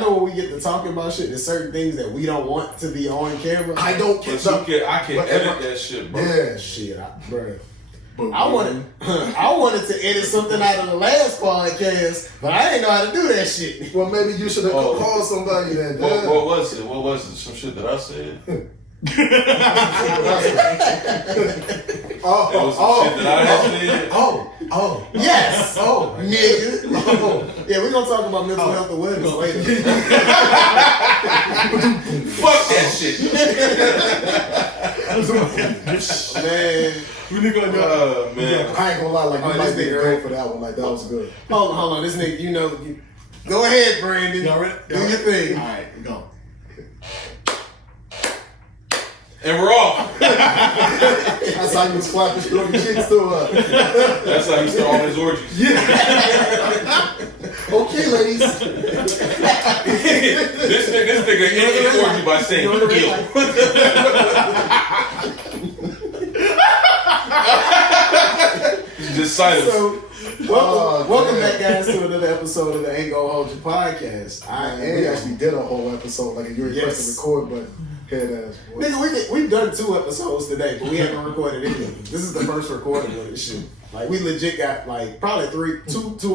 know when we get to talking about shit, there's certain things that we don't want to be on camera. I don't care. I can edit that shit, bro. Yeah, shit, bro. I wanted to edit something out of the last podcast, but I didn't know how to do that shit. Well, maybe you should have called somebody then. What was it? What was it? Some shit that I said? Shit that I said? Yes! Nigga! Yeah, we're gonna talk about mental health awareness later. Fuck that shit! Man. Man. I ain't gonna lie, like, you might be great for that one. Like, that was good. Hold on. This nigga, go ahead, Brandon. Y'all ready? Do your thing. Alright, go. And we're off. That's how you slap his throat your cheeks to her. That's how he start all his orgies. Yeah. Okay, ladies. this nigga ended the orgy by saying guilt. Just silence. So, welcome back, guys, to another episode of the Ain't Gonna Hold You podcast. We actually did a whole episode, like if you requested to record, but head ass. Nigga, we've done 2 episodes today, but we haven't recorded any of them. This is the first recording of this shit. Like, we legit got like probably 3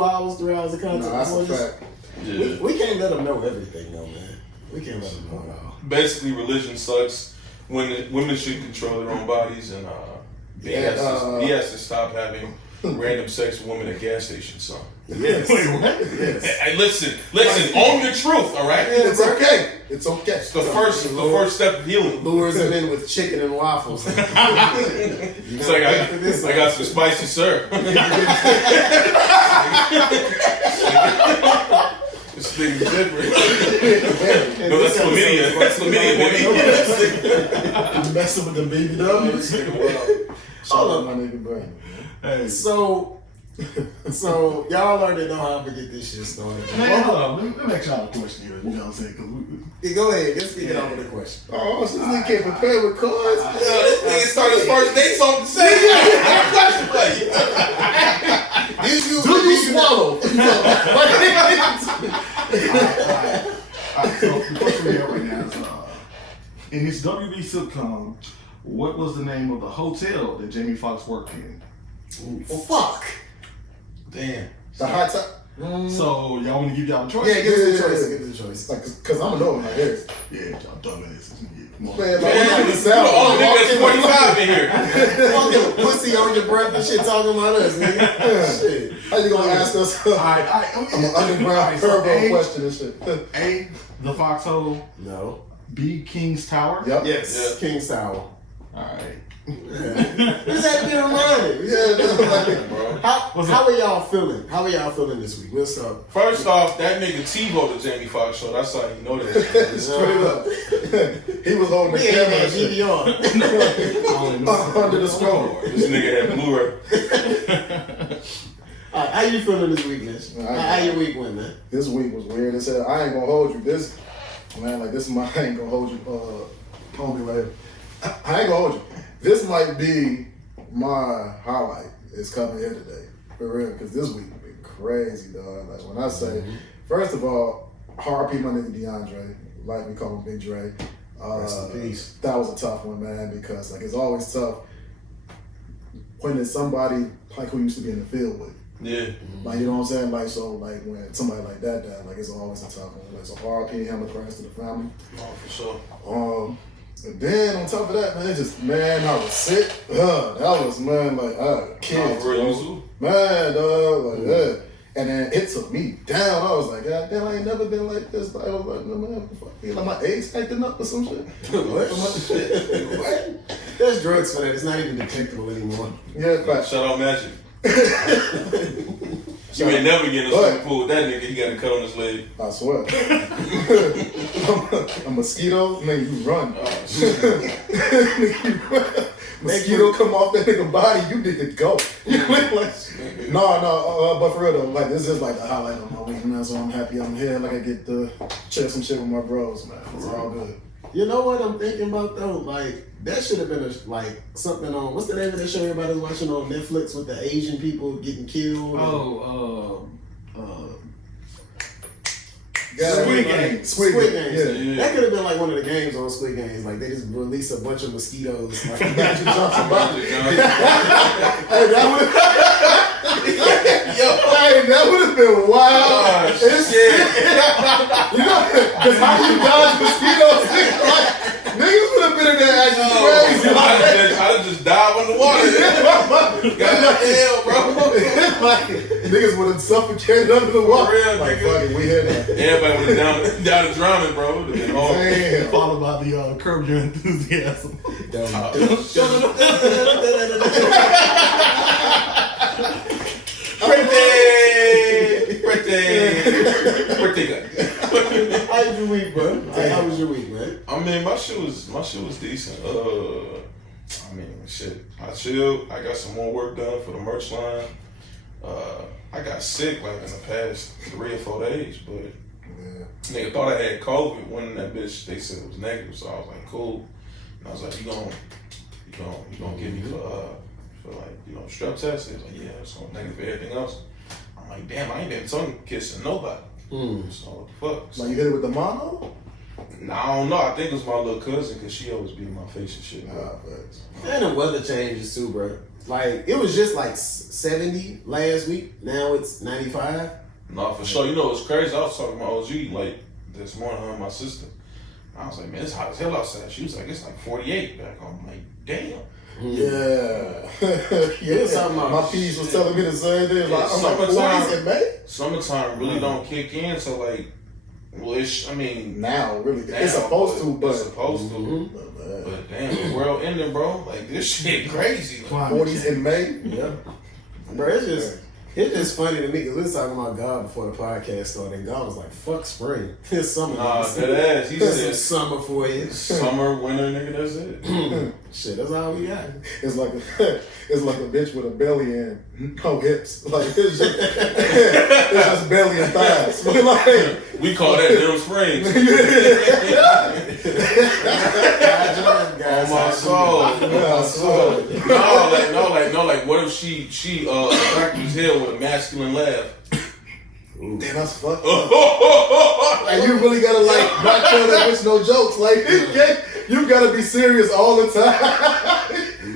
hours of content. No, that's a fact. Yeah. We can't let them know everything, though, man. We can't let them know it all. Basically, religion sucks. Women should control their own bodies, and he has to stop having random sex with women at gas stations. So. Yes. Wait, what? Yes. Hey, listen, own your truth, all right? It's okay. It's okay. It's the first step of healing. Lures them in with chicken and waffles. It's like I got some spicy syrup. This thing's different. No, that's chlamydia. That's chlamydia, baby. You messing with the baby dog? Shout out my nigga Brandon. Hey. So y'all already know how I'm gonna get this shit started. Man, hold on. Let me ask y'all a question here. You know what I'm saying? Go ahead. Let's get on with the question. Oh, so this nigga can't prepare with cards? This nigga started his first dates off the same. I got a question for you. Do you swallow? Alright, so the question we have right now is, in this WB sitcom, what was the name of the hotel that Jamie Foxx worked in? Well, fuck. Damn. The high top. So y'all want to give y'all a choice? Yeah, give us the choice. Give us the choice. Like, cause I'm gonna know my ears. Yeah, y'all dumbasses. Man, like, the sound. Oh, nigga, that's 45 in here. Fucking pussy on your breath and shit talking about us, nigga. Shit. How you gonna ask us? Alright, I'm an underground turbo question and shit. A, the Foxhole. No. B, King's Tower. Yep. Yes. Yeah. King's Tower. Alright. Just had to be reminded. Yeah, that's like, Bro. How are y'all feeling? How are y'all feeling this week? We'll start. First off, that nigga TiVo the Jamie Foxx show. That's how you know that. straight up. He was holding the We ain't camera had and shit. DVR. Under the scroll. This nigga had Blu-ray. All right, how you feeling this week, Mitch? How your week went, man? This week was weird as hell. I ain't gonna hold you. This, man, like this, I ain't gonna hold you. Homie, right? I ain't gonna hold you. This might be my highlight. It's coming here today, for real, because this week been crazy, dog. Like when I say, first of all, RP my nigga DeAndre, like we call him Big Dre. Rest in peace. That was a tough one, man, because like it's always tough when it's somebody like who used to be in the field with. Yeah. Like, you know what I'm saying? Like, so, like, when somebody like that died, like, it's always a tough one. Like, so RP, him, the prayers to the family. Oh, for sure. And then, on top of that, man, I was sick. That was, man, like, kids, bro. Man, dog, like, that. And then it took me down. I was like, God damn, I ain't never been like this. Like, I was like, no, man, fuck me. Like, my AIDS acting up or some shit. What? There's drugs for that. It's not even detectable anymore. Yeah, but Shout out Magic. You ain't never get in a swimming pool with that nigga. He got a cut on his leg. I swear. A mosquito, man, you run. Mosquito come off that nigga body, you need to go. But for real though, like this is like the highlight of my week, man. So I'm happy I'm here. Like I get to share some shit with my bros, man. It's all good. You know what I'm thinking about though? Like that should have been something on what's the name of that show everybody's watching on Netflix with the Asian people getting killed? Squid Games. Squid Games. Yeah. That could have been like one of the games on Squid Games. Like they just release a bunch of mosquitoes. Like, Hey, that would have been wild. Shit. You know, because how you dodge mosquitoes, niggas would have been in there acting crazy. I'd just dive underwater. Goddamn, bro. Like, niggas would have suffocated under the water. For real, like, nigga. fuck it, we here now. Everybody would have down to drowning, bro. Damn. Followed by the Curb Your Enthusiasm. Birthday gun. How was your week, bro? How was your week, man? I mean, my shit was decent. I mean, shit. I chilled. I got some more work done for the merch line. I got sick like in the past 3 or 4 days, but nigga thought I had COVID when that bitch they said it was negative, so I was like, cool. And I was like, you gonna give me for like, strep test? They was like, yeah, it's gonna negative for everything else. I'm like, damn, I ain't been tongue kissing nobody. So what the fuck? Like, you hit it with the mono? Nah, I don't know. I think it was my little cousin because she always be in my face and shit. And the weather changes too, bro. Like, it was just like 70 last week. Now it's 95. No, for sure. You know what's crazy? I was talking to my OG like this morning, her and my sister. I was like, man, it's hot as hell outside. She was like, it's like 48 back home. I'm like, damn. Yeah. My P's was telling me the same thing. Like, I'm like, 40s in May? Summertime really don't kick in, so like, well, now, really. It's supposed to, but. It's supposed to. But damn, the world ending, bro. Like, this shit crazy. Like, 40s in May? Yeah. Bro, it's just funny to me because we was talking about God before the podcast started, and God was like, fuck spring. It's summer. Nah, that ass. He said summer for you. Summer, winter, nigga, that's it. Shit, that's all we got. It's like a bitch with a belly and no hips. Like, it's just belly and thighs. But like, we call that them springs. On my soul. No, like, what if she attracted his head with a masculine laugh? Damn, that's fucked up. And you really gotta like not tell that bitch no jokes. Like, you gotta be serious all the time.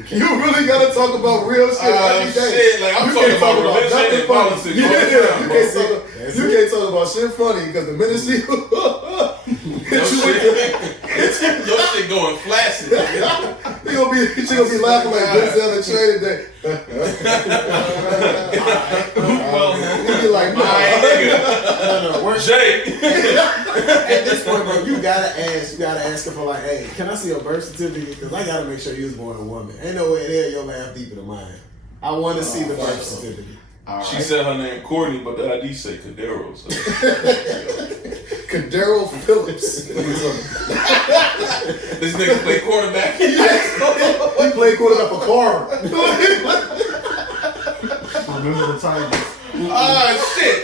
You really gotta talk about real shit every day. Shit, like I'm talking about religion and politics. You can't talk about shit funny because the minute she your shit going flaccid. She gonna be laughing like Denzel and Trey today. Well, you be like, no, Jay. At this point, bro, you gotta ask her for like, hey, can I see your birth certificate? Because I gotta make sure you was born a woman. Ain't no way in hell your laugh deeper than mine. I want to see the birth certificate. She said her name Courtney, but the ID say Cadero. So. Cadero Phillips. This nigga play quarterback. He played quarterback for Carver. Remember the Tigers. Oh shit!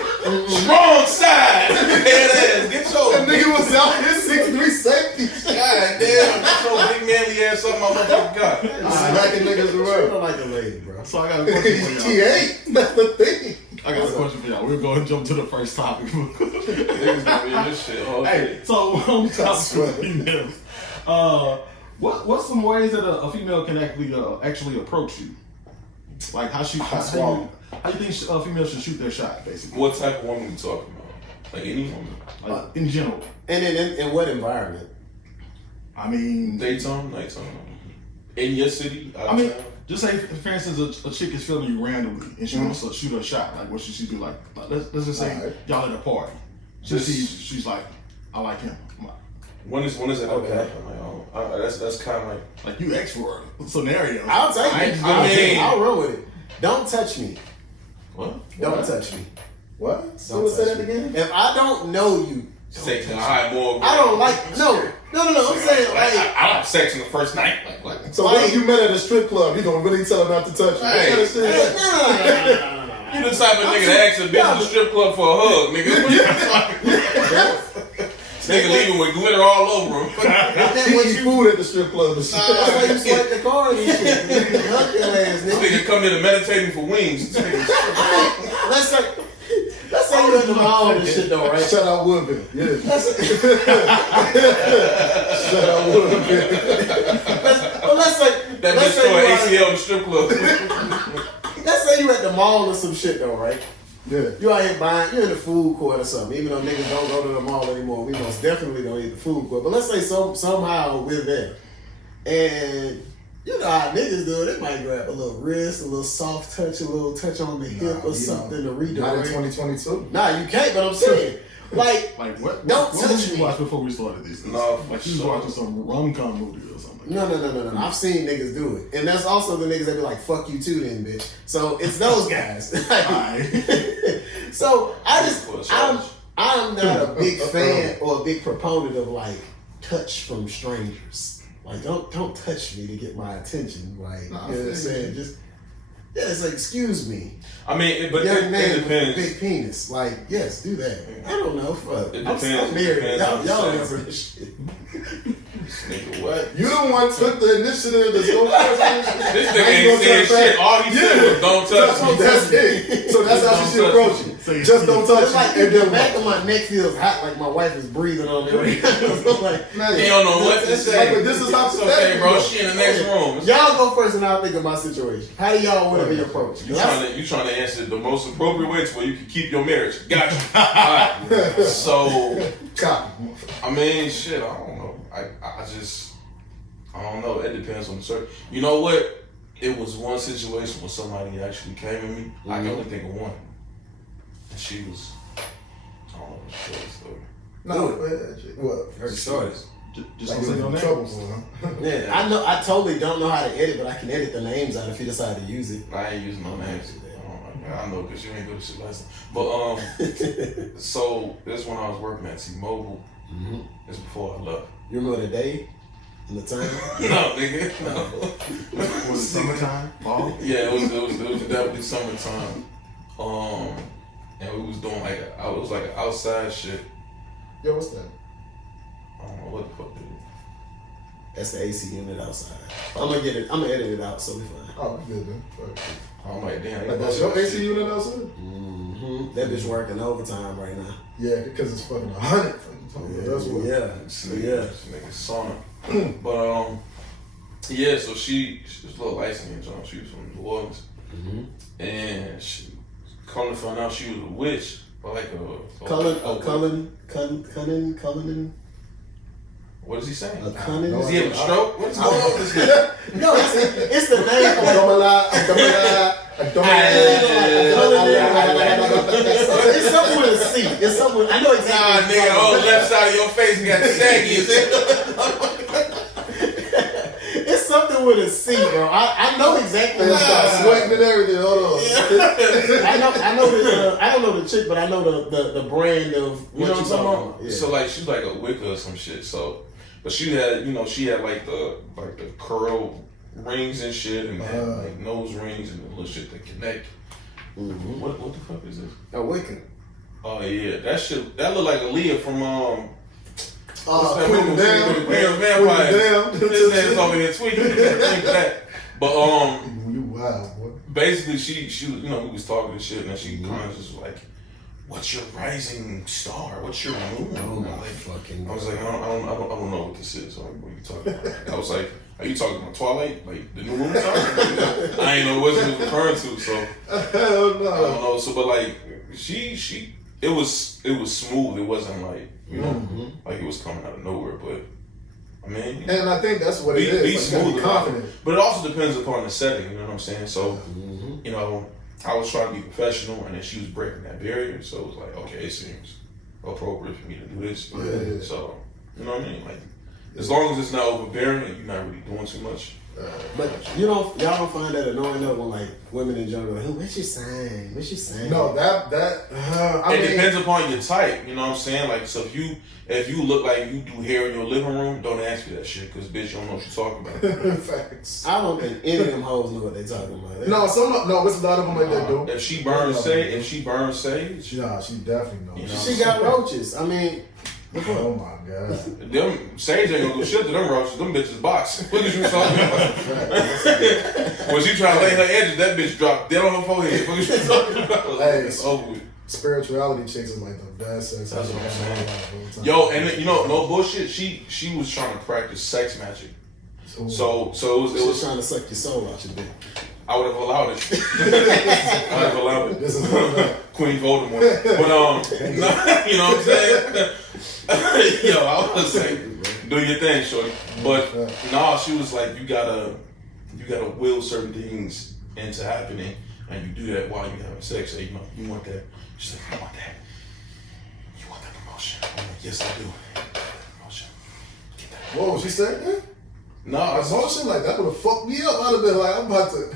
Strong side. Head ass. Get your that nigga was out here 6'3" safety. God damn! Get your big manly ass up, my motherfucking god. Smacking niggas around. I like a lady, bro. So I got a question for y'all. He ain't. That's the thing. I got a question for y'all. We're going to jump to the first topic. Niggas gonna be in this shit. Hey, so when we talk to females, what's some ways that a female can actually approach you? Like how you think females should shoot their shot, basically? What type of woman we talking about? Like any woman? Like in general. And in what environment? I mean, daytime, nighttime, in your city. I mean, just say for instance, a chick is feeling you randomly and she wants to shoot her shot. Like what should she do? Like let's just say y'all at a party. She's like, I like him. When is that okay? That's kind of like you asked for a scenario. I'll take it. I'll roll with it. Don't touch me. What? Don't touch me. What? So say that again? If I don't know you, say more. I don't like no. I'm saying like I don't have sex on the first night. Like so when you met at a strip club, you gonna really tell her not to touch you? Hey, no. You the type of nigga that asks a bitch in the strip club for a hug, nigga. Nigga leaving with glitter all over him. He eat food at the strip club. That's why you swipe the card and shit. Hug your ass, This nigga come in and meditating for wings. Let's say say you at the mall and shit though, right? Shout out Woodville. Yeah. Shout out Woodville. Let's say That let's bitch say throw you an out- ACL in the strip club. let's say you at the mall or some shit though, right? Yeah. You out here buying, you're in the food court or something. Even though niggas don't go to the mall anymore, we most definitely don't eat the food court. But let's say somehow we're there, and you know how niggas do it. They might grab a little wrist, a little soft touch, a little touch on the hip or something to redirect. Not in 2022. Nah, you can't. But I'm saying, like what? Don't what touch did you me. watch before we started this? No, Like you was watching some rom-com movie or something. No. I've seen niggas do it, and that's also the niggas that be like, "Fuck you too, then, bitch." So it's those guys. Alright. So I'm not a big fan or a big proponent of like touch from strangers. Like don't touch me to get my attention. Like you know what I'm saying? Just it's like excuse me. I mean, but Young it man with a depends. big penis. Like yes, do that. I don't know. Fuck. It I'm depends. married. It depends Y'all on the never sex. this shit. Nigga, what? You the one took the initiative to go first. This nigga ain't saying shit. All he said was don't touch me. That's it. So that's how she should approach it. Just don't touch It's like me. if the back of my neck feels hot, like my wife is breathing on me right now. So like, Man, He don't know what to Like, say. but this is how It's okay, bro. She in the next room. y'all go first and I'll think of my situation. How do y'all want to be approached? You trying to answer the most appropriate way to where you can keep your marriage. Gotcha. Alright. So Copy. I mean shit, I don't know. I don't know. It depends on the circle. You know what? It was one situation where somebody actually came at me. I can only think of one. And she was I don't know what she told the story. No, what? Heard started. Just Like don't say your in name. trouble for him. Yeah, I know. I totally don't know how to edit, but I can edit the names out if you decide to use it. I ain't using no names. I know because you ain't good at shit last time. But so this is when I was working at T-Mobile. This before I left. You remember the day and the time? No, nigga. No. Was it summertime? Fall? Yeah, it was definitely summertime. And we was doing it was like an outside shit. Yo, what's that? I don't know what the fuck it is. That's the AC unit outside. I'm gonna edit it out, so we fine. Oh, good then. I'm like, damn. Like that's your AC unit outside? That bitch working overtime right now. Yeah, because it's fucking 100. That's what. Yeah. This nigga sauna. But yeah, so she was a little light skinned, John. She was from New Orleans. And she come to find out she was a witch. Or like Cullen. What is he saying? A cunning. Does he have a stroke? What's going on with this nigga? No, it's the name for it's something with a C. It's something. I know Nah, exactly. nigga, the left side of your face got saggy. Is it? It's something with a C, bro. I know exactly. What Stop sweating and everything. Hold on. I know the. I don't know the chick, but I know the brand of. You know what I'm talking about? Yeah. So like she was like a Wicca or some shit. So, but she had like the curl rings and shit, and had like nose rings and the little shit that connect. What the fuck is this? A Wicca. Oh yeah, that shit. That look like Aaliyah from what's that Queen movie? Damn. Queen of Vampires. Queen This nigga's over here tweaking. Think that. But You wild, boy. basically she we was talking and shit, and then she kind of just was like, "What's your rising star? What's your moon?" Oh my Like, fucking. I was like, I don't know what this is. Like, what are you talking about? I was like, are you talking about Twilight? Like the new moon star? I ain't know what she was referring to, so Hell no. I don't know. So, but like it was smooth. It wasn't like like it was coming out of nowhere. But I mean, And I think that's what be it is. Like, you smooth, gotta be confident. But it also depends upon the setting. You know what I'm saying? So I was trying to be professional, and then she was breaking that barrier. So it was like, okay, it seems appropriate for me to do this. Yeah. So you know what I mean? Like as long as it's not overbearing and you're not really doing too much. But y'all don't find that annoying though when like women in general, like, what's your sign? What's your sign? No, I It mean, depends upon your type, you know what I'm saying? Like, so if you look like you do hair in your living room, don't ask me that shit, because bitch, you don't know what you're talking about. facts. I don't think any of them hoes know what they talking about. No, it's a lot of them like that, dude. If she burns sage, Nah, she definitely knows. You know? She got roaches. I mean, Oh my god. them sage ain't gonna do shit to them roaches. Them bitches box. What is you talking about? When she try to lay her edges, that bitch drop dead on her forehead. What is you talking about? Hey. It's over with. spirituality chicks is like the best sex. That's what I'm saying. saying. Yo, and you know, no bullshit. She was trying to practice sex magic. So it was trying to suck your soul out your dick. I would have allowed it. I would have allowed it. This is Queen Voldemort. But you know what I'm saying? Yo, I was like, do your thing, shorty. But nah, she was like, you gotta will certain things into happening, and you do that while you're having sex. So, you know, you want that. She's like, I want that. You want that promotion? I'm like, yes, I do. Promotion. Get that. whoa, she said that? No, I Emotion like that would have fucked me up. I'd have been like, I'm about to,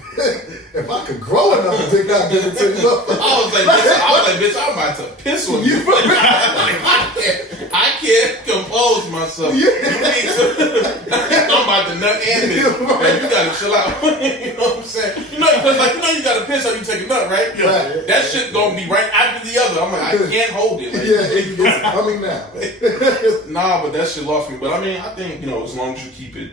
if I could grow enough to take out give it to you. I was like, bitch, I'm about to piss on you. I can't compose myself. You need to, I'm about to nut and bitch. Man, you gotta chill out. You know what I'm saying? You know, you gotta piss after you take a nut, right? Right. That shit gonna be right after the other. I'm like, I can't hold it. Like, It's coming now. nah, but that shit lost me. But I mean, I think, you know, as long as you keep it,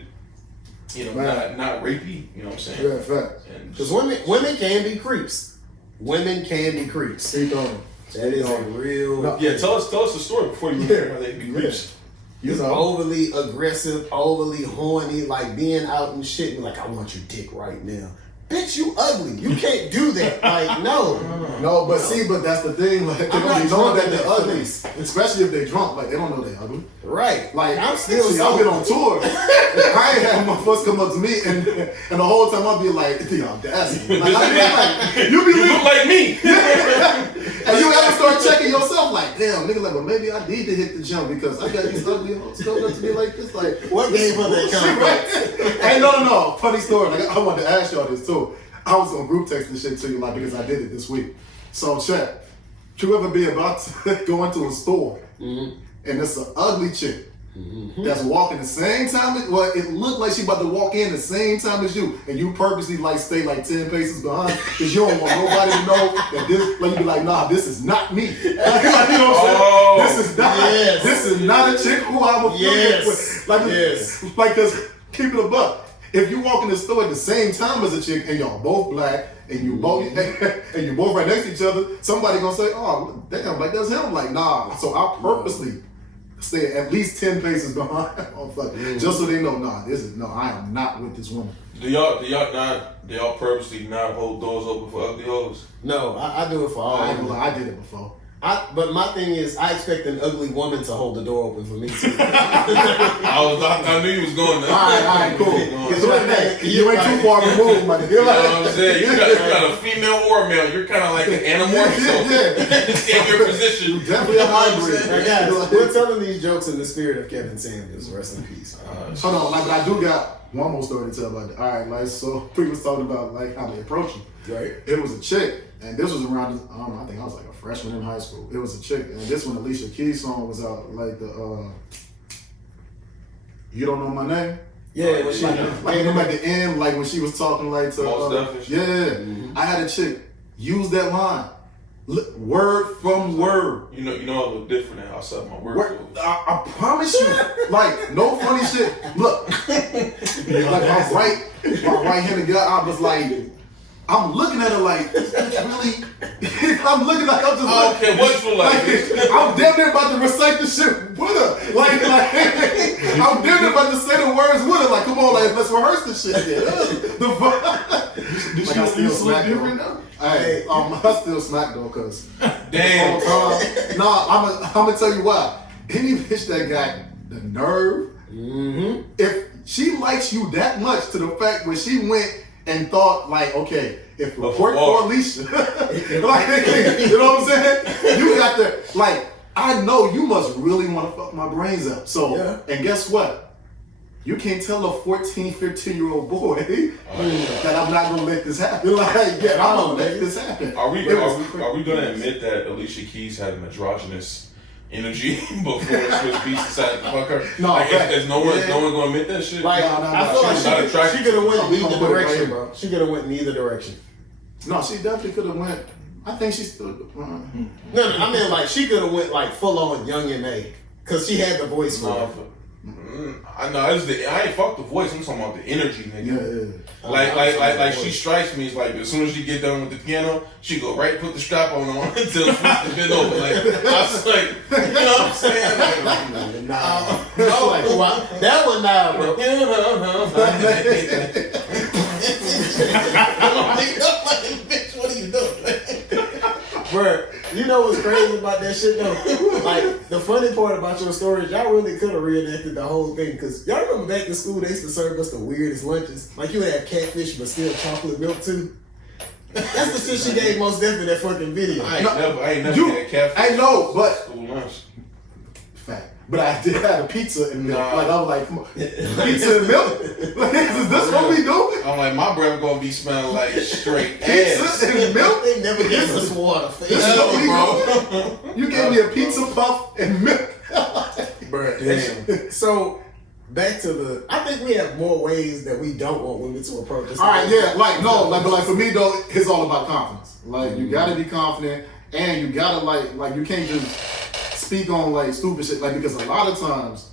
you know, not rapey, you know what I'm saying? Yeah, fact. Because women can be creeps. Women can be creeps. Speak on it. That is a real. No. Yeah, tell us the story before you hear how they be creeps. You're overly aggressive, overly horny, like being out and shit, and like, I want your dick right now. Bitch, you ugly. You can't do that. Like, no. No, but see, but that's the thing. Like, they I'm don't not be knowing that drunk they're enough for ugly. this. Especially if they're drunk. Like, they don't know they're ugly. Right. Like, I'm still see, I've been on tour. I ain't had motherfuckers come up to me, and the whole time I'll be like, the audacity. Like, you be You look like me. and you ever start checking yourself, like, damn, nigga, like, well, maybe I need to hit the gym because I got these ugly hoes coming up to me like this. Like, What gave her that confidence? Hey, no. Funny story. Like, I wanted to ask y'all this too. I was gonna group text this shit to you, like, because I did it this week. So check. You ever be about to go into a store and it's an ugly chick that's walking the same time it looked like she about to walk in the same time as you, and you purposely like stay like 10 paces behind because you don't want nobody to know that this, like, you be like, nah, this is not me. Like, you know what I'm saying? This is not a chick who I'm affiliated with. Like, cause keep it a buck. If you walk in the store at the same time as a chick and y'all both black and you both right next to each other, somebody gonna say, oh damn, like that's him. Like, nah. So I purposely stay at least 10 paces behind just so they know, I am not with this woman. Do y'all purposely not hold doors open for ugly hoes? No, I do it for all. I did it before. But my thing is, I expect an ugly woman to hold the door open for me too. I knew you was going there. All right, cool. You ain't too far removed, my nigga. You know what I'm saying? You got a female or a male. You're kind of like an animal. So in your position. You definitely a hybrid. Guys, we're telling these jokes in the spirit of Kevin Samuels. Rest in peace. Hold on, like, I do got one more story to tell about that. All right, like, so we was talking about like how they approach you. Right. It was a chick, and this was around, I think I was like a freshman in high school. It was a chick, and this when Alicia Keys song was out, like the You Don't Know My Name? Yeah, when she like at the end, like when she was talking like to I had a chick use that line. Word from word. You know I look different outside my work. I promise you, like, no funny shit. Look, like my right-handed guy, I was like, I'm looking at her like, this bitch really. I'm looking like I'm just okay, what you like? I'm damn near about to recite the shit with her. Like I'm damn near about to say the words with her. Like, come on, like, let's rehearse the shit. The fuck. Did she still smack different now? Hey, I still smack though, cause damn. Nah, I'm gonna tell you why. Any bitch that got the nerve, if she likes you that much to the fact where she went and thought like, okay, if report for Alicia, like, you know what I'm saying? You got to, like, I know you must really want to fuck my brains up. So, and guess what? You can't tell a 14, 15-year-old boy that I'm not gonna let this happen. Like, I'm gonna let this happen. Are we gonna admit that Alicia Keys had an androgynous energy before Swiss Beats decided to fuck her? No, like, is no one gonna admit that shit? Like, I feel like she could have went neither direction, right, bro. She could have went neither direction. No, she definitely could have went. I think she still. No, I mean, like, she could have went like full on Young and A, cause she had the voice for it. I know I ain't fuck the voice. I'm talking about the energy, nigga. Yeah. Like she strikes me. It's like as soon as she get done with the piano, she go right put the strap on until she's bent over. Like I was like, you know what I'm saying? Like, that one now, bro. Bitch, what are you doing? Bro, you know what's crazy about that shit though? Like, the funny part about your story is y'all really could have reenacted the whole thing. Cause y'all remember back in school they used to serve us the weirdest lunches? Like you would have catfish but still chocolate milk too. That's the shit she gave most definitely that fucking video. I ain't never had catfish. I know, but School lunch. fact. But I did have a pizza and milk. Nah. Like I was like, come on, pizza and milk? Like, is this what we do? I'm like, my breath gonna be smelling like straight Pizza ass. and milk? They never gave us water. You gave me a pizza puff and milk. Bruh, Damn. So back to I think we have more ways that we don't want women to approach us. All right, yeah, like no, like but like for me though, it's all about confidence. Like you gotta be confident, and you gotta like you can't just speak on like stupid shit. Like because a lot of times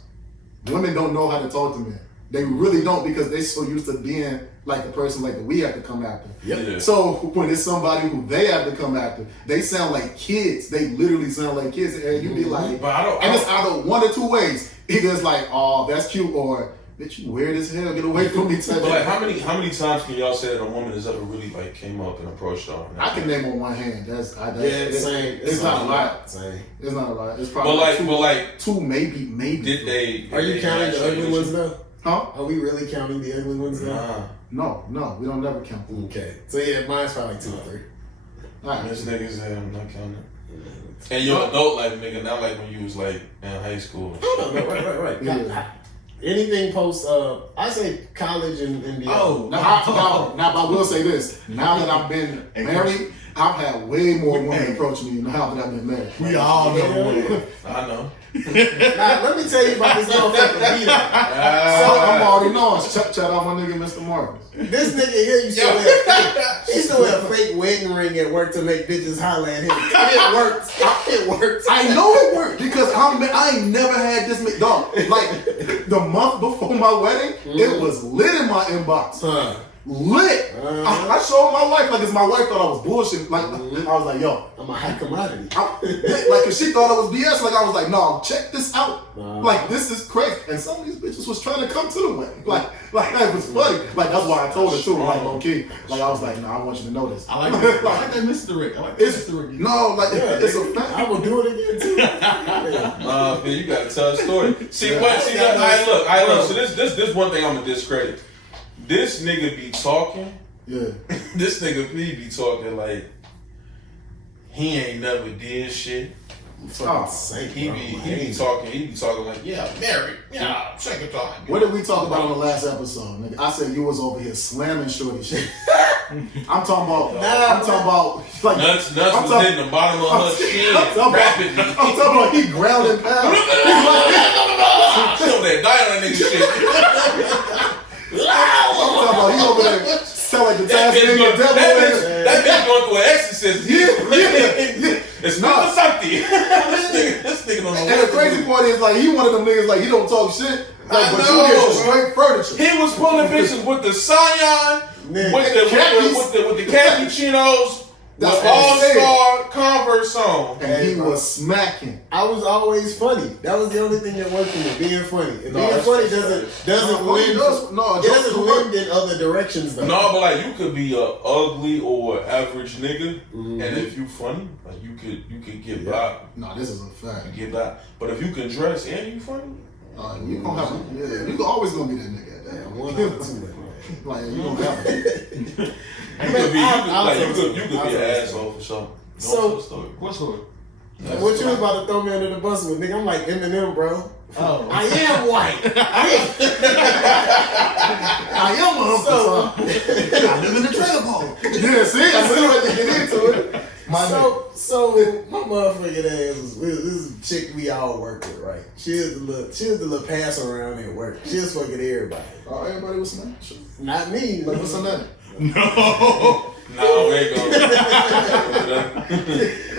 women don't know how to talk to men. They really don't because they so used to being like the person like that we have to come after. Yep. Yeah. So when it's somebody who they have to come after, they sound like kids. They literally sound like kids, and you be like, But it's either one or two ways. Either it's like, oh, that's cute, or bitch, you weird as hell. Get away from me. But like, how many times can y'all say that a woman has ever really like came up and approached y'all? I can name on one hand. That's Yeah, same. It's not a lot. Same. It's not a lot. It's probably two, maybe. Did they? Are you counting the ugly ones though? Huh? Are we really counting the ugly ones though? Nah. No, we don't never count them. Okay. So yeah, mine's probably 2 or 3. All right. This nigga's I'm not counting. And you're an adult life nigga, not like when you was like in high school. No, right. Yeah. Anything post, I say college and beyond. Oh, Now, but I will say this. Now that I've been married, I've had way more women approach me now that I've been married. We all know women. I know. Now, let me tell you about this motherfucker Vito. So I'm already knowing. Shout out my nigga, Mr. Marcus. This nigga here used to wear a fake wedding ring at work to make bitches holler at him. It worked. It worked. I know it worked because I ain't never had this dog. Like the month before my wedding, it was lit in my inbox. Lit. I showed my wife like, cause my wife thought I was bullshit. Like I was like, yo, I'm a high commodity. like, cause she thought it was BS. Like I was like, no, check this out. Like this is crazy. And some of these bitches was trying to come to the wedding. Like that was funny. Like that's why I told her too. Like low key. Like I was like, no, I want you to know this. I like that. I like that mystery. I like that mystery. No, like it's a fact. I will do it again too. Man, you gotta tell a story. See what? I look. So this one thing I'm gonna discredit. This nigga be talking. Yeah. This nigga be talking like he ain't never did shit. He be talking like, yeah, married, yeah, second time. What did we talk about on the last episode, nigga? I said you was over here slamming shorty shit. I'm talking about like nuts was hitting the bottom of her skin rapidly. I'm talking about he grounding pounds. Show that die on that nigga shit. I'm talking about he over there sound like the Tasmanian devil. That bitch going through an exorcism. Yeah. It's not something. This nigga don't know. And the crazy part is like he one of them niggas like he don't talk shit. Like, but you get straight furniture. He was pulling bitches with the Scion, with the cappuccinos, That's with what I'm saying. all-star Converse on. And he was smacking. I was always funny. That was the only thing that worked for me, being funny. And being funny doesn't lend in other directions though. No, but like you could be a ugly or average nigga, and if you funny, like you could get by. No, this is a fact. You get by. But if you can dress and you funny, you gonna have you always gonna be that nigga at that. Yeah, one or two. Like you gonna have it. you could be an asshole for something. So What story? what you was about to throw me under the bus with, nigga? I'm like Eminem, bro. Oh. I am white. I am a So- I live in the trailer park. Yeah, see, I see what they get into it. So my motherfucking ass this is a chick we all work with, right? She was the little pass around at work. She was fucking everybody. Oh, everybody was smashing. Not me. Like, what's her name? No. Nah, we ain't going.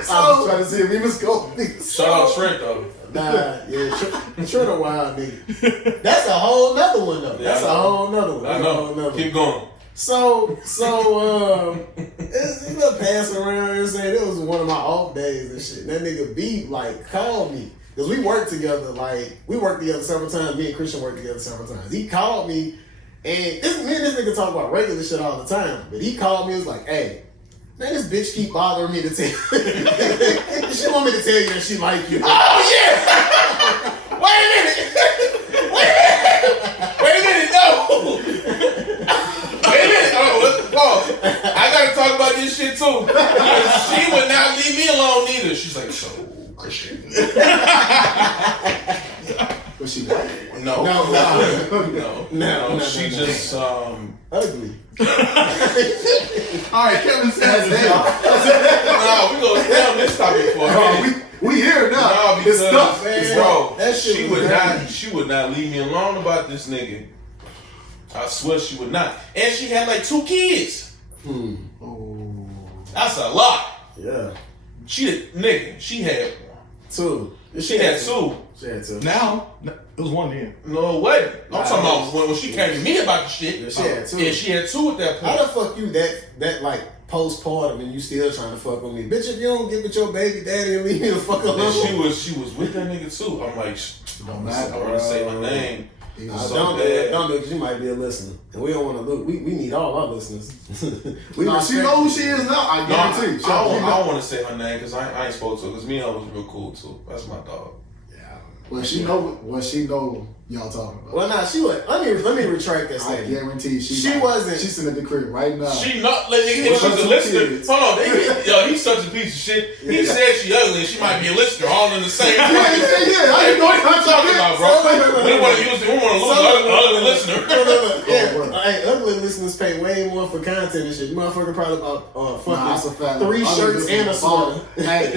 I was trying to see if he was going. Shout out Trent though. Nah, yeah, Trent a wild nigga. That's a whole nother one though. That's a whole nother one. I know. Keep going. So, it's he been passing around and saying it was one of my off days and shit. That nigga B like called me because we worked together. Like we worked together several times. Me and Christian worked together several times. He called me, and me and this nigga talk about regular shit all the time. But he called me and was like, "Hey, man, this bitch keep bothering me to tell. She want me to tell you that she like you." Oh yeah! Wait a minute! Wait a minute! No! Wait a minute! Oh, what's the pause? I gotta talk about this shit too. She would not leave me alone either. She's like, so Christian. Was she white? No. No. She just Ugly. All right, Kevin says it. Nah, we gonna stay on this topic for a minute. We here now. Nah, because it's stuff. bro, That shit she would not leave me alone about this nigga. I swear she would not. And she had like 2 kids. Oh. That's a lot. Yeah. She had 2. She had two. She had 2. Now, it was one then. No way. I'm talking about when she came to me about the shit. Yeah, she had 2. Yeah, she had 2 at that point. How the fuck you that like postpartum and you still trying to fuck with me? Bitch, if you don't get with your baby daddy and leave me the fuck alone. And she was with that nigga too. I'm like, Don't matter. I want to say her name. Don't do it, because you might be a listener. And we don't want to look. We need all our listeners. She know who she is now. I guarantee. I don't want to say her name because I ain't spoke to her because me and her was real cool too. That's my dog. Well, she know y'all talking about. Well, nah, she was. Let me retract that I statement. guarantee She wasn't. She's sitting at the crib right now. She not letting nigga. She's a listener. Hold on, yo, he's such a piece of shit. He said she ugly and she might be a listener, all in the same. Yeah, I didn't know What you talking about, bro? We want to use. We want to lose an ugly listener. Hey, ugly listeners pay way more for content and shit. You motherfucker probably about that's a fact. 3 shirts and a sweater. Hey,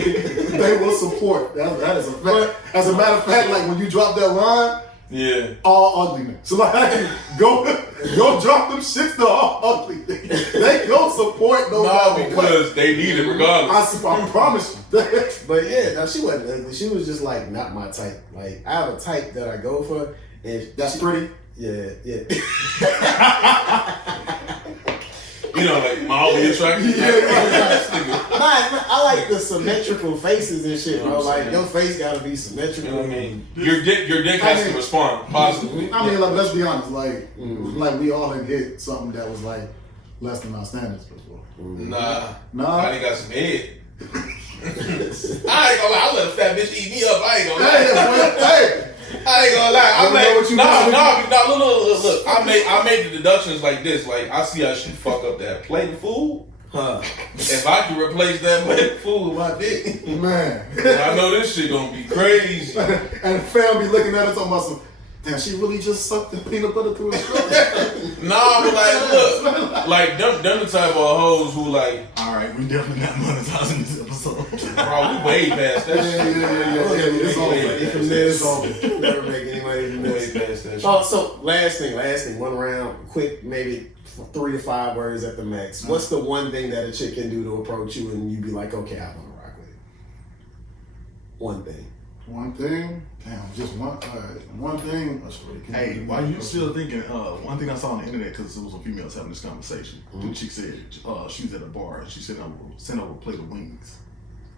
they will support. That is a fact. As a matter of fact, like when you drop that line, Yeah. all ugliness. So like, go drop them shits to all ugly. They go support no matter because they need it regardless. I promise you. But yeah, no, she wasn't ugly. She was just like not my type. Like I have a type that I go for, and That's pretty. Yeah. You know, like mildly attractive. I like the symmetrical faces and shit, bro. Like your face gotta be symmetrical. You know what I mean? Your dick has to respond positively. I mean, like, let's be honest. Like we all had hit something that was like less than our standards before. Nah. Nah. I got some head. I ain't gonna lie. I let a fat bitch eat me up. I ain't gonna lie. Hey. I ain't gonna lie. Look. I made the deductions like this. Like I see how she fuck up that plate of food. If I can replace that plate of food with my dick, Man. I know this shit gonna be crazy. And the fam be looking at it talking about some, damn, she really just sucked the peanut butter through her throat. Nah, but like, look, like them the type of hoes who like. All right, we definitely not monetizing this episode. Bro, we way past that shit. Yeah. It's over. It's over. Never make any money from Way this. past that shit. Oh, so last thing, one round, quick, maybe 3 to 5 words at the max. What's the one thing that a chick can do to approach you and you be like, okay, I want to rock with it? One thing. One thing? Damn, just one. One thing. Hey, while you still thinking, one thing I saw on the internet, because it was some females having this conversation, the chick said she was at a bar and she sent over a plate of wings.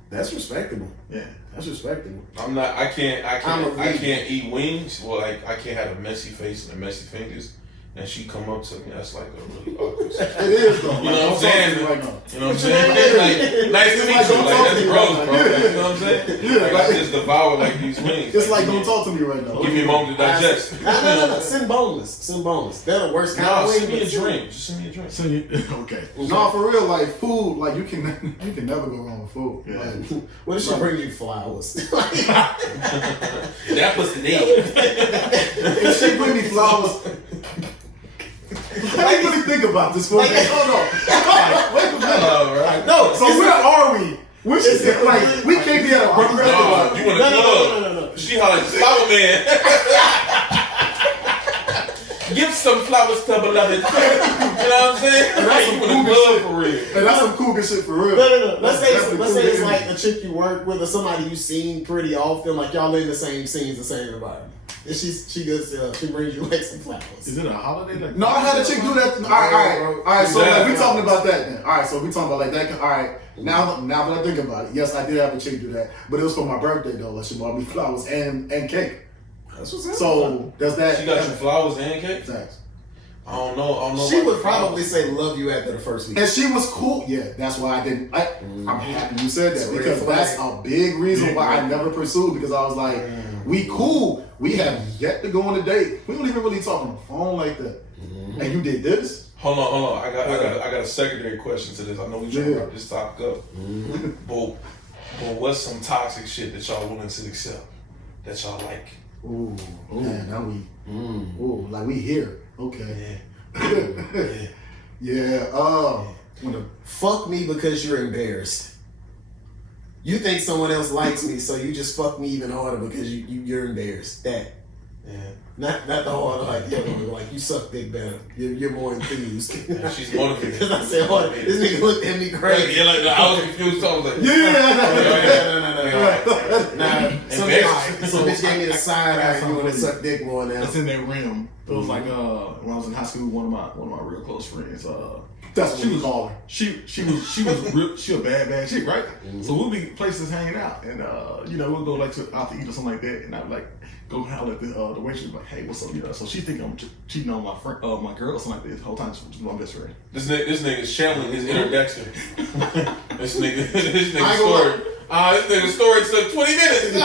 That's respectable. Yeah. That's respectable. I can't eat wings. Well, like I can't have a messy face and messy fingers. And she come up to me, that's like a really awkward situation. It is though. You know what I'm saying? Right now. You know what I'm saying? Like, nice to meet you. Like, that's gross, bro. You know what I'm saying? Like, I just devour like these wings. It's like, don't talk to me right now. Give me a moment to digest. No. Send boneless. They're the worst kind of No, wing. send me a drink. Just send me a drink. Okay. No, for real, like food, like you can never go wrong with food. Yeah. Like, What if she bring you flowers? That pussy dead. if she bring me flowers, how you really think about this for a minute? Hold on. Wait a minute. All right. No. So where are we? We should get, like, we can't be at a restaurant. No, you want a club. No. She hollered, flower man. Give some flowers to beloved. You know what I'm saying? And that's some cougar shit for real. And that's some cougar shit for real. No. Let's say it's cougar like energy. a chick you work with or somebody you seen pretty often, like y'all in the same scenes, the same environment. And she brings you like some flowers. Is it a holiday? Like No, I had a chick do that. All right. So like, we talking about that then. All right, so we talking about like that. All right. Now that I think about it, yes, I did have a chick do that, but it was for my birthday though. Like, she bought me flowers and cake. That's what's up. So does that? She got you flowers and cake? Thanks. I don't know. She would probably say love you after the first week. And she was cool. Yeah, that's why I didn't. I'm happy you said that It's a because red that's flag. a big reason why I never pursued, because I was like, we cool. We have yet to go on a date. We don't even really talk on the phone like that. And you did this? Hold on. I got a secondary question to this. I know we trying to wrap this topic up. But what's some toxic shit that y'all willing to accept? That y'all like? Ooh. Man, now we. Ooh, like we here. Okay. Yeah. Fuck me because you're embarrassed. You think someone else likes me, so you just fuck me even harder because you're embarrassed. That. Yeah. Not the harder like the other one. Like you suck dick better. You're more enthused. Yeah, she's motivated. Because I said harder. This nigga looked at me crazy. Yeah, like I was confused. So I was like, No. Some bitch gave me the side eye. You want to suck dick more now? That's in that realm. It was like when I was in high school, one of my real close friends. That's what we call her. She a bad chick, right? So we'll be places hanging out, and we'll go like out to eat or something like that, and I would like go holler at the waitress like, hey, what's up? So she think I'm cheating on my friend, my girl or something like this. The whole time she's my best friend. this nigga's channeling his inner Dexter. This nigga's story. This nigga's story took 20 minutes. I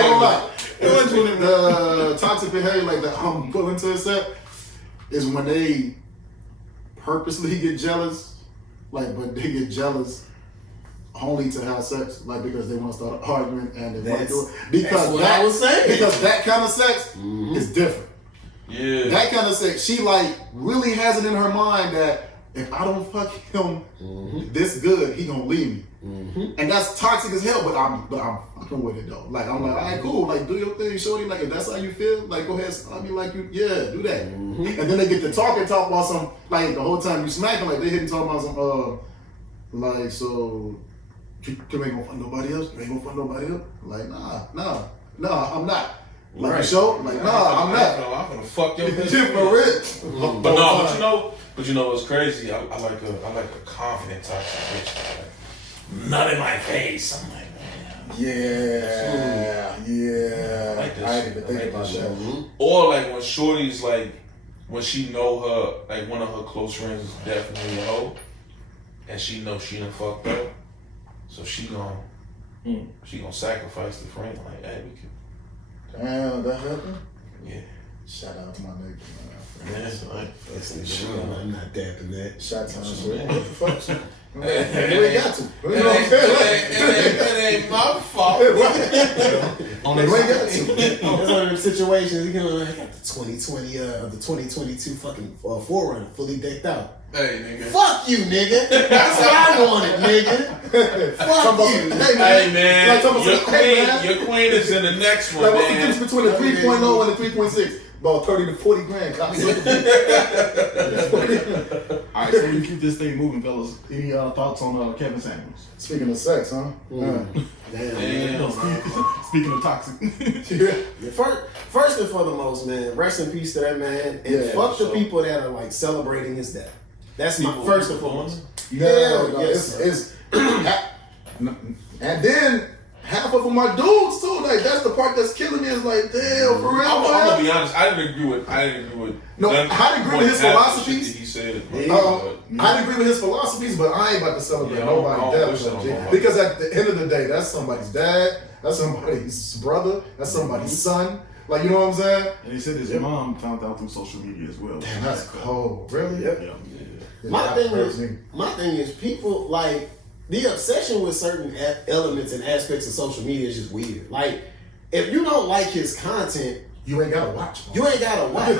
ain't gonna lie. The toxic behavior like that I'm willing to accept is when they purposely get jealous, but they get jealous only to have sex, because they want to start an argument and they want to do it. Because what I was saying. Because that kind of sex is different. Yeah. That kind of sex, she really has it in her mind that if I don't fuck him this good, he gonna leave me. And that's toxic as hell, but I'm fucking with it though. I'm like, all right, cool, do your thing, shorty. If that's how you feel, go ahead, I mean, do that. And then they get to talk about some, the whole time you smacking, they hitting talking about some, so you ain't gonna fuck nobody else? You ain't gonna fuck nobody else? Nah, I'm not. Right. You sure? Nah, I'm not. I'm gonna fuck your bitch. For real. But you know what's crazy? I like a confident toxic bitch. Nut in my face. I'm like, man. Yeah. I like this I didn't even shit. think I like about this that. shit. Or when shorty's when she know her, one of her close friends is definitely a hoe, and she knows she done fucked up, so she gonna sacrifice the friend. Hey, we can. Damn, that happened? Yeah. Shout out to my nigga, man. Man, I'm not dapping that. Shout out to Man. what the fuck? We ain't got to. It ain't my fault. We ain't got to. It's one of them situations. You know, I got the 2020, the 2022 fucking Forerunner fully decked out. Hey, nigga. Fuck you, nigga. That's what I wanted, nigga. Fuck you. Hey, man. Hey, man. Your queen is in the next one, What's the man. difference between a 3.0 and a 3.6? About 30 to 40 grand. All right, so we keep this thing moving, fellas. Any thoughts on Kevin Samuels? Speaking of sex, huh? Damn. Speaking of toxic. First and foremost, man, rest in peace to that man. And fuck the people that are celebrating his death. That's my first and foremost. It's and then half of them are dudes too. That's the part that's killing me. Is damn, for real. I'm gonna be honest. I didn't agree with. No, I didn't agree with his philosophies. He said. I didn't agree with his philosophies, but I ain't about to celebrate nobody's death. Because at the end of the day, that's somebody's dad. That's somebody's brother. That's somebody's son. You know what I'm saying? And he said his mom found out through social media as well. Damn, that's cold. Really? Yeah. My thing is people the obsession with certain elements and aspects of social media is just weird. If you don't like his content, you ain't gotta watch. You ain't gotta watch.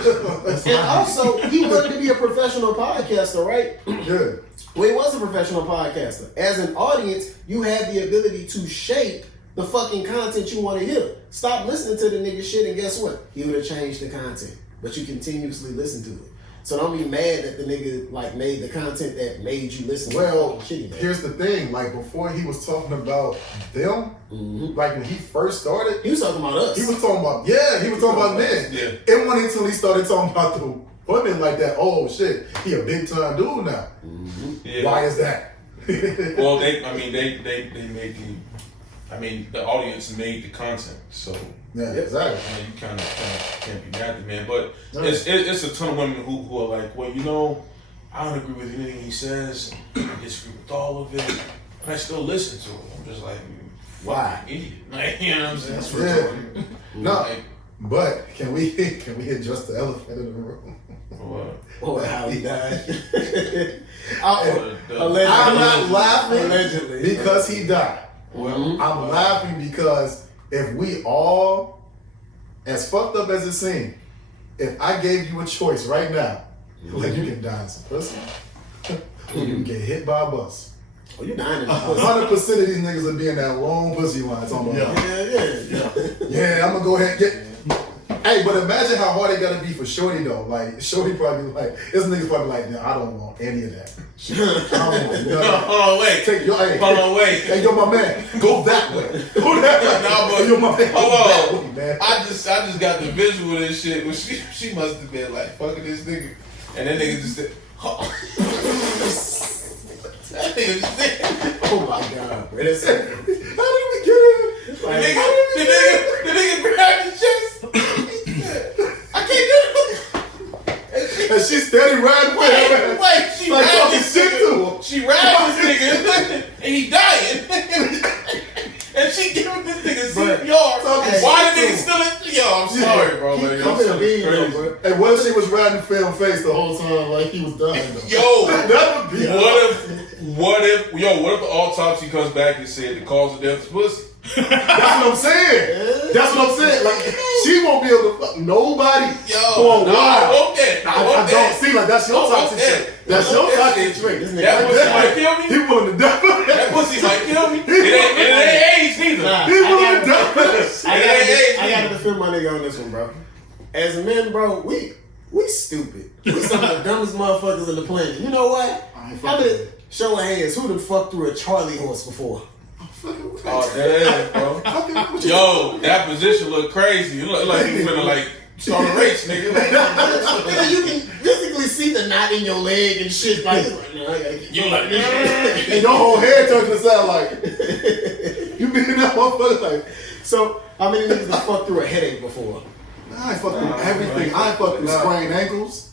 And also, he wanted to be a professional podcaster, right? Good. Well, he was a professional podcaster. As an audience, you have the ability to shape the fucking content you want to hear. Stop listening to the nigga shit, and guess what? He would have changed the content. but you continuously listen to it. So don't be mad that the nigga like made the content that made you listen. Well, to shitty, man. here's the thing. Like before, he was talking about them. Like when he first started, He was talking about us. he was talking about he was talking about men. Yeah. It wasn't until he started talking about the women like that. Oh shit, he a big time dude now. Yeah. Why is that? Well, they made the audience made the content, so Yeah, exactly. I mean, you kind of can't be mad at the man. But it's a ton of women who are like, well, you know, I don't agree with anything he says. I disagree with all of it, but I still listen to it. I'm just like, Why? idiot. Like, you know what I'm saying? That's retarded. No, Like, but can we address the elephant in the room? what? Or how he died. The- Allegedly. I'm not laughing Allegedly. because he died. Well, I'm laughing because if we all, as fucked up as it seems, if I gave you a choice right now, like you can die in some pussy, or you can get hit by a bus. oh, you dying in the pussy. 100% of these niggas will be in that long pussy line. Talking about, yeah, I'm gonna go ahead and get. Hey, but imagine how hard it gotta be for Shorty though. Like Shorty probably like this nigga's probably like, no, I don't want any of that. I don't want none of that. Hold on, wait. Take your hey, Hold on, wait. Hey, yo, my man, go that way. Go that way. Nah, but Hey, yo, my man, go hold that on. way, man. I just got the visual of this shit. Well, she must have been like fucking this nigga, and that nigga just said, that nigga just said, Oh my god, bro. That's How did we get in? the nigga grabbed his chest. I can't do it. And she steady riding with him. Like she Like grabbed talking this shit to nigga. him. She grabbed this nigga, and he dying. And she giving this nigga CPR. talking Why shit the to nigga him. still in? Yo, I'm sorry, bro. Like, Come that's here, being though, crazy. bro. Hey, what if she was riding film face the whole time like he was dying though? Yo, That would be what if the autopsy comes back and said the cause of death is pussy? That's what I'm saying. That's what I'm saying. Like she won't be able to fuck nobody Yo, for a while. I want that. I don't see like that's your toxic trait. That's your toxic trait. That pussy might kill me. He willing to die. That pussy might kill me. It ain't AIDS neither. Nah, He willing to die. I gotta defend my nigga on this one, bro. As men, bro, we stupid. We some of the dumbest motherfuckers on the planet. You know what? I mean, show of hands, who the fuck threw a Charlie horse before? Oh, that is, bro. Yo, that position look crazy. You look like you finna like start a race, nigga. Nigga, you can physically see the knot in your leg and shit. Like, no, I gotta keep You like And your whole head turns to the side like you be in that motherfucker like. So, how many niggas have fucked through a headache before? I ain't fucked through everything. I ain't fucked through sprained ankles.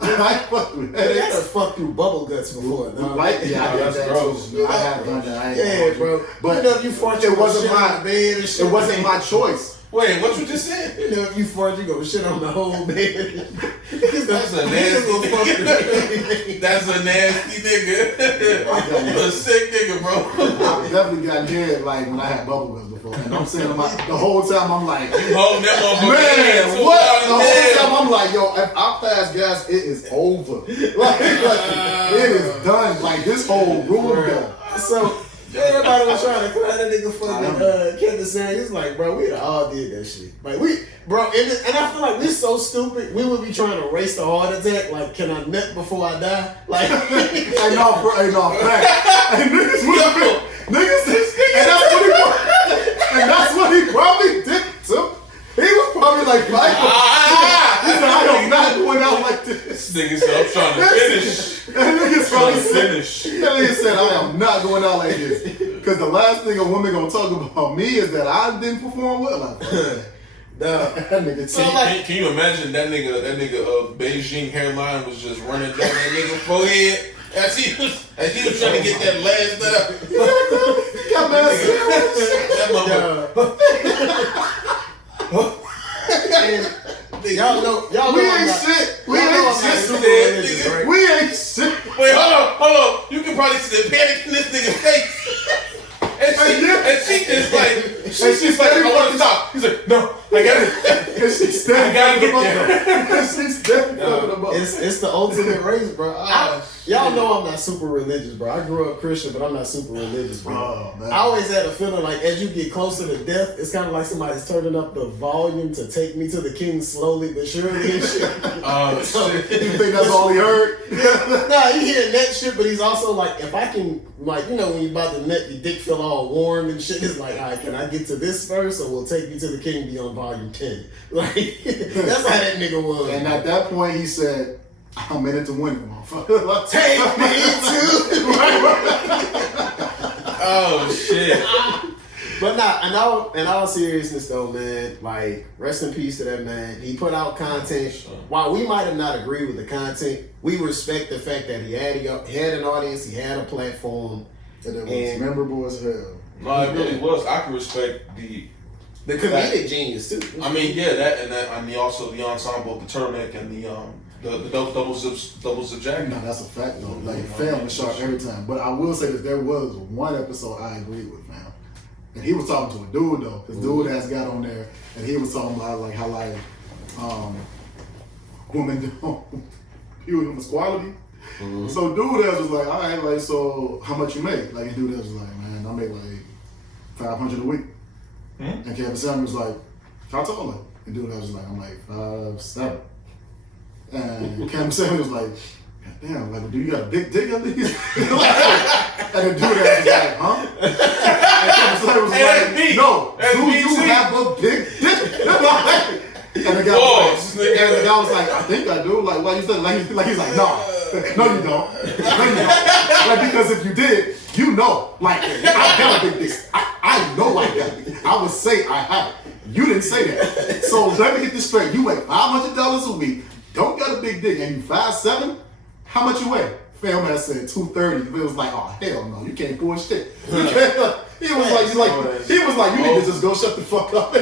I ain't fucked through I gotta headaches. fuck through bubble guts before. No, Like, yeah, I did that's that gross. too. I have done that. I ain't Yeah, gonna hold bro. you. But you know, if you fart, you it wasn't shit on my the bed and shit. It wasn't my choice. Wait, what you just said? You know, if you fart, you go shit on the whole bed. That's a nasty nigga. That's a nasty nigga. You a sick nigga, bro. I definitely got head like when I had bubble guts before. And I'm saying the whole time I'm like, You holding that motherfucker. man, what? The whole time I'm like, yo, if I pass gas, it is over. Like it is done. Like this whole room done. So, everybody was trying to cry that nigga fucking Kevin Samuels. He's like, bro, we all did that shit. Like, bro, and I feel like we're so stupid, we would be trying to race the heart attack. Like, can I nut before I die? Like, Hey, no, fact. Hey, niggas, and that's what he probably did too. He was probably like, he said, I am not going out like this. This nigga said, I'm trying to finish. That nigga's probably Finish. That nigga said, I am not going out like this. Because the last thing a woman gonna talk about me is that I didn't perform well. Like, that nigga So, T. like- Can you imagine that nigga Beijing hairline was just running down that nigga forehead as he was trying to get that last up. Got mad That motherfucker. y'all know, We I'm ain't not- shit. We y'all know ain't I'm not shit. super shit, religious, nigga. right? We ain't shit. Wait, hold on. You can probably see the panic in this nigga's face. And she just like, she's just like, I want to stop. He's like, no, I got it. Cause she's steady I gotta fucking get him up. Cause she's steady fucking him up. It's the ultimate race, bro. Y'all know I'm not super religious, bro. I grew up Christian, but I'm not super religious, bro. Oh, man. I always had a feeling like as you get closer to death, it's kind of like somebody's turning up the volume to take me to the king slowly but surely and shit. Oh, shit. You think that's all he heard? Nah, you hearing that shit, but he's also like, if I can, like, you know, when you about to nut, your dick feel all warm and shit. It's like, all right, can I get to this first, or will take me to the king be on volume 10? Like, that's how that nigga was. And at that point, he said, I'm in it to win it, motherfucker. Take me to. Oh shit. But nah, in all seriousness though, man, like, rest in peace to that man. He put out content. While we might have not agreed with the content, we respect the fact that he had an audience, he had a platform. And it was memorable as hell. No, it really was. I can respect the comedic genius too. I mean, yeah, and also the ensemble, the turtleneck, and the double zip jacket. No, that's a fact though. Like, fam was sharp every time. But I will say that there was one episode I agreed with, fam. And he was talking to a dude though. This dude has got on there, and he was talking about like how like women don't view him as quality. Mm-hmm. So dude else was like, all right, like, so how much you make? Like, and dude else was like, man, I make like $500 a week. Mm-hmm. And Kevin Samuel was like, how tall are you? And dude else was like, I'm like 5'7". And Kevin Samuel was like, God damn, like, do you got a big dick at least? And the dude else was like, huh? And Kevin Samuel was like, no, do you have a big dick? And the guy was like, I think I do. Like, why you said like he's like, no. No, you don't. No, you don't. Like, because if you did, you know. Like, I got a big dick. I know I got it. I would say I have it. You didn't say that. So let me get this straight. You weigh $500 a week, don't got a big dick, and you 5'7"? How much you weigh? Fam man said 230. It was like, oh hell no, you can't pull shit. You can't. He was like, you need to just go shut the fuck up.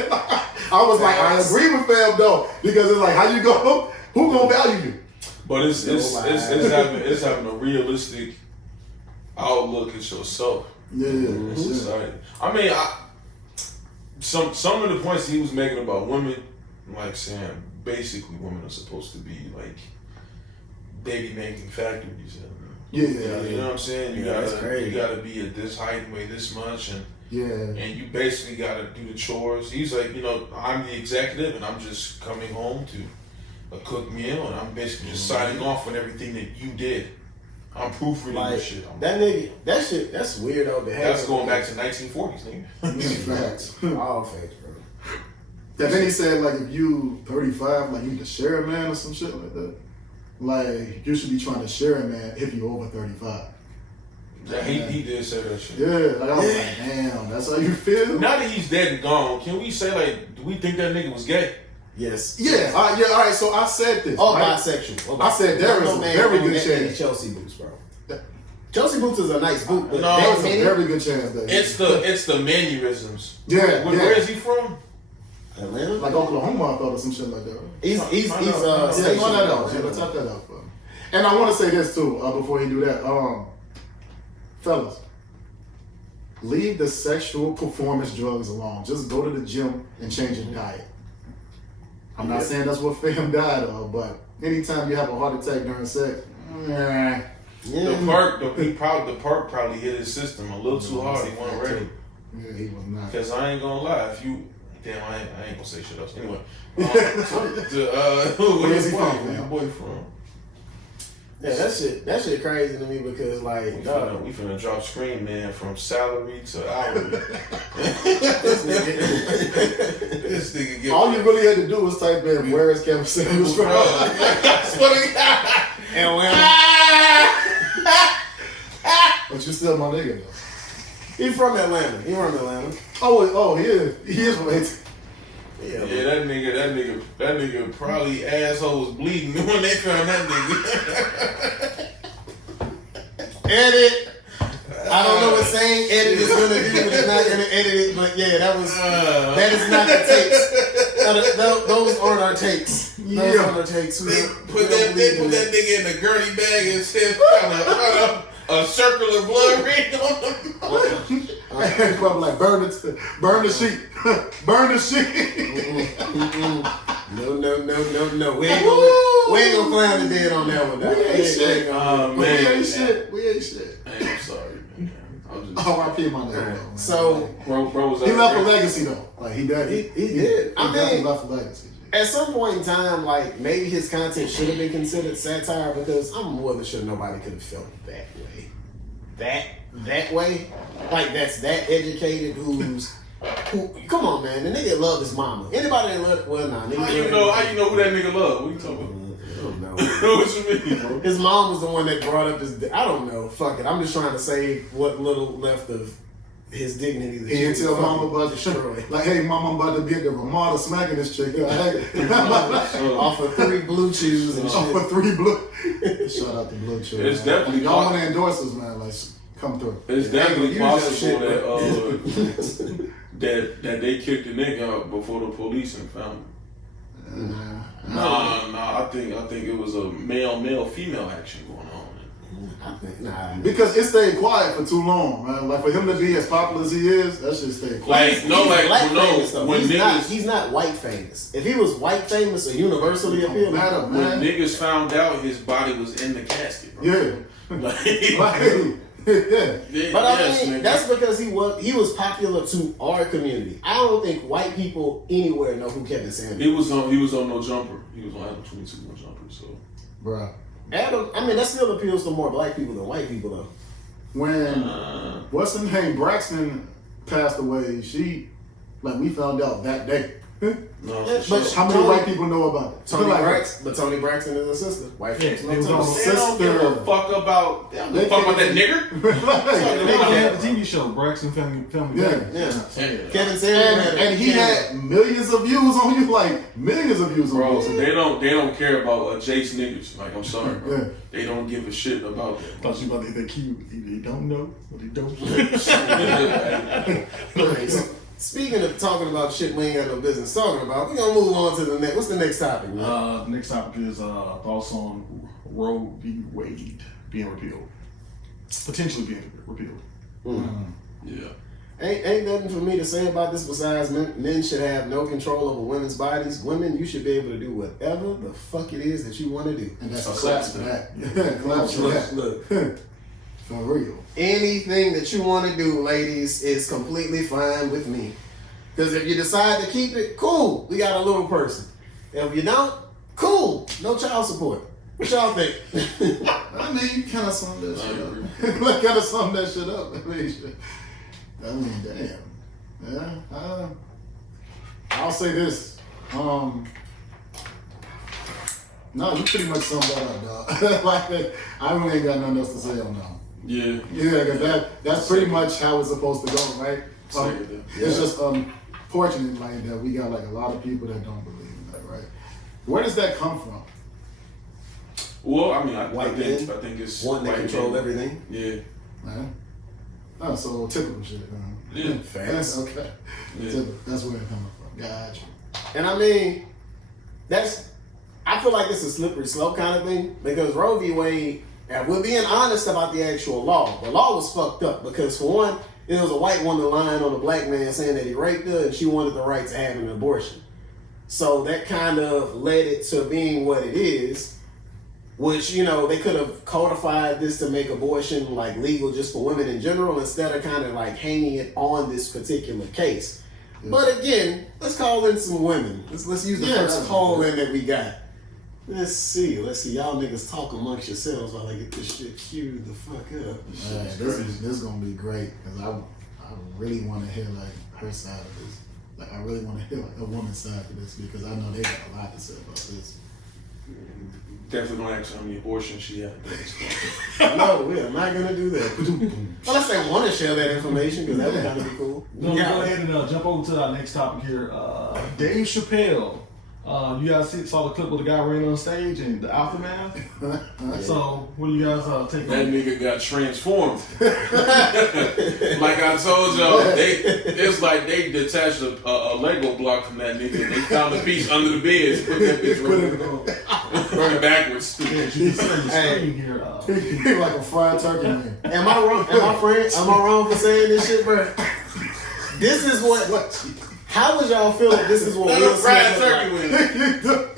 I was like, I agree with fam though, because it's like, how you go? Who gonna value you? But it's having a realistic outlook at yourself. Yeah. I mean, some of the points he was making about women, like saying basically women are supposed to be like baby making factories. Yeah. You know what I'm saying? You gotta be at this height and weigh this much, and you basically gotta do the chores. He's like, you know, I'm the executive and I'm just coming home to a cooked meal, and I'm basically just signing off on everything that you did. I'm proofreading like, this shit. That's weirdo behavior. That's going back to 1940s, nigga. Facts. All facts, bro. And then he said, like, if you 35, like, you need to share a man or some shit like that. Like, you should be trying to share a man if you're over 35. Yeah, he did say that shit. Yeah, like, I was like, damn, that's how you feel? Now that he's dead and gone, can we say, like, do we think that nigga was gay? Yes. Yeah, all right, so I said this. Oh, right? bisexual. I said there is a very good chance. Chelsea boots, bro. Chelsea boots is a nice boot, but no, there's a very good chance that it's the mannerisms. Yeah, Where is he from? Atlanta? Like Oklahoma, I thought, or some shit like that. He's find that out. Yeah, type that out for him. And I want to say this too, before he do that. Fellas, leave the sexual performance drugs alone. Just go to the gym and change your diet. I'm not saying that's what fam died of, but anytime you have a heart attack during sex, The perk probably hit his system a little too hard. He wasn't ready. Yeah, he was not. Because I ain't gonna lie, if you I ain't gonna say shit else. Anyway, where is he from? Where your boy from? Yeah, that shit crazy to me because like we finna drop Scream Man from salary to hourly. This nigga get all you really had to do was type in where is Kevin Samuels from? And when but you still my nigga though. He from Atlanta. Oh, he is from Aint. Yeah, that nigga probably assholes bleeding when they found that nigga. Edit. I don't know what saying edit is gonna do, but it's not gonna edit it. But yeah, that is not the takes. Those aren't our takes. Those aren't our takes. They put that nigga in a gurney bag and said, found a circular blood ring on him. Probably like burn the sheet. Burn the sheet. No. We ain't gonna We ain't gonna plan the dead on that one. We ain't shit. Man, we ain't shit. We ain't shit. Man, I'm sorry, man. I'm just. R.I.P. my nigga, though, man. So Bro was he out left a there. legacy though. Like he did. he did. He I definitely mean, left a legacy. at some point in time, like maybe his content should have been considered satire because I'm more than sure nobody could have felt that way. That way, like that's that educated. Who? Come on, man. The nigga love his mama. Anybody that love? Well, nah. Nigga How you know who that nigga love? What you talking about? I don't know. What you mean, bro? His mom was the one that brought up his. I don't know. Fuck it. I'm just trying to save what little left of his dignity. That He didn't tell mama about the destroy. Like, hey, mama, I'm about to be at the Ramada smacking this chick. Off of 3 blue chews and Off shit. for 3 blue. Shout out to Blue Chew. It's man. definitely If y'all want to endorse us, man. Like, come through. It's definitely Use that possible shit, that they kicked the nigga out before the police and found him. Nah. I think it was a male female action going on. I think, nah. Because it stayed quiet for too long, man. Like for him to be as popular as he is, that shit stayed quiet. Like no, like black no, famous, though. when He's not white famous. If he was white famous or universally appealing, matter, when man. niggas found out his body was in the casket, bro. Yeah. Like, Yeah. But I yes, mean, nigga. that's because he was popular to our community. I don't think white people anywhere know who Kevin Samuels is. He was on No Jumper. He was on Adam 22 No Jumper. So, Bruh. Adam, I mean, that still appeals to more black people than white people, though. When what's her name? Braxton passed away, we found out that day. no, Yeah, for but sure. How many white people know about it? Tony Like, Braxton is a sister. White folks Yeah, know it was Tony. on They don't give a fuck about that nigger. They had the TV show Braxton Family. Yeah. Yeah. Kevin Samuels And he had millions of views on you, like millions of views on Bro, you. they don't care about Jace niggas. Like, I'm sorry, bro. Yeah. They don't give a shit about that. Thought you about to hit that key. They don't know what they don't know. Speaking of talking about shit we ain't got no business talking about, we're gonna move on to the next. What's the next topic, man? Next topic is thoughts on Roe v Wade being repealed, potentially being repealed. Yeah. Ain't nothing for me to say about this besides men should have no control over women's bodies. Women, you should be able to do whatever the fuck it is that you want to do. And that's a I'll clap say for that. Clap for that. Look, For real. anything that you want to do, ladies, is completely fine with me. Because if you decide to keep it, cool, we got a little person. If you don't, cool, no child support. What y'all think? I mean, you kind of sum that shit up. Kind of sum that shit up. I mean, damn. Yeah. I'll say this. No, you pretty much summed that up, dog. Like, I really ain't got nothing else to say on that. Yeah. Yeah, because that's pretty much how it's supposed to go, right? It's just fortunate, like, that we got like a lot of people that don't believe in that, right? Where does that come from? Well, I mean, I White men think it's wanting to white control men. everything. Yeah. Man. Oh, so typical shit. Yeah. Facts. Okay. Yeah. Typical. That's where it coming from. Gotcha. And I mean, I feel like it's a slippery slope kind of thing because Roe v. Wade, and we're being honest about the actual law. The law was fucked up because for one, it was a white woman lying on a black man saying that he raped her and she wanted the right to have an abortion. So that kind of led it to being what it is, which, they could have codified this to make abortion like legal just for women in general instead of kind of like hanging it on this particular case. Yeah. But again, let's call in some women. Let's use the first call in that we got. Let's see. Y'all niggas talk amongst yourselves while I get this shit queued the fuck up. This is gonna be great because I really want to hear like her side of this. Like I really want to hear like a woman's side of this because I know they got a lot to say about this. Definitely gonna ask her how many abortions she had. No, we are not gonna do that. Unless they want to share that information because that would kind of be cool. No, go ahead and jump over to our next topic here. Dave Chappelle. You guys saw the clip where the guy ran on stage and the aftermath. So, what do you guys take? That nigga got transformed. Like I told y'all, it's like they detached a Lego block from that nigga. They found a piece under the bed, put that bitch running backwards. Yeah, you can see on the screen here. He like a fried turkey man. Am I wrong? Am I wrong for saying this shit, bro? This is what. How would y'all feel if this is what Will Smith fried look turkey like? with.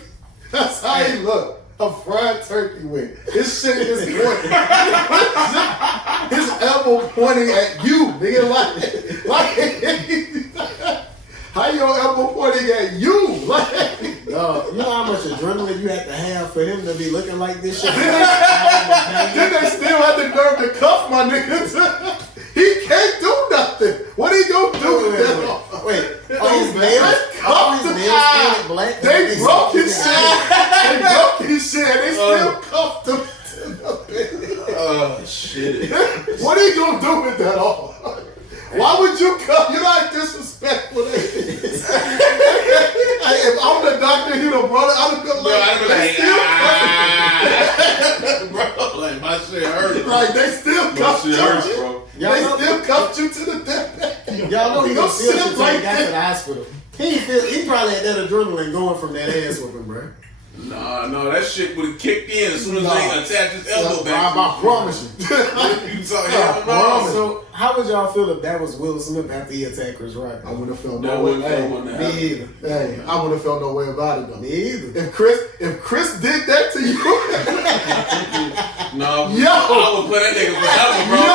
That's how he look. a fried turkey wing. His shit is pointing. His elbow pointing at you, nigga. Like how your elbow pointing at you? Like, you know how much adrenaline you have to have for him to be looking like this shit? then they still have the nerve to cuff my niggas. He can't do nothing. What he gonna do with that? Wait, his nails? Painted black? They broke his shit. They broke his shit. They still cuffed him to the bed. Oh shit! What are you gonna do with that all? Why would you cuff? You're not disrespectful. If I'm the doctor, you the brother, I'd be like, bro, like my shit hurts. like they still My cuffed shit you. hurts, bro. They still cuffed you to the death. Y'all know he Go gonna feel sit shit till right he got to there. the hospital. He probably had that adrenaline going from that ass whooping, bro. No, that shit would have kicked in as soon as they attached his elbow back. I promise you. You talking about promise. So, how would y'all feel if that was Will Smith after he attacked Chris Rock? I wouldn't have felt That no way. wouldn't happen. Me either. Hey, I wouldn't have felt no way about it though. Me either. If Chris did that to you, No, Yo. I would play that nigga forever, bro. Yo.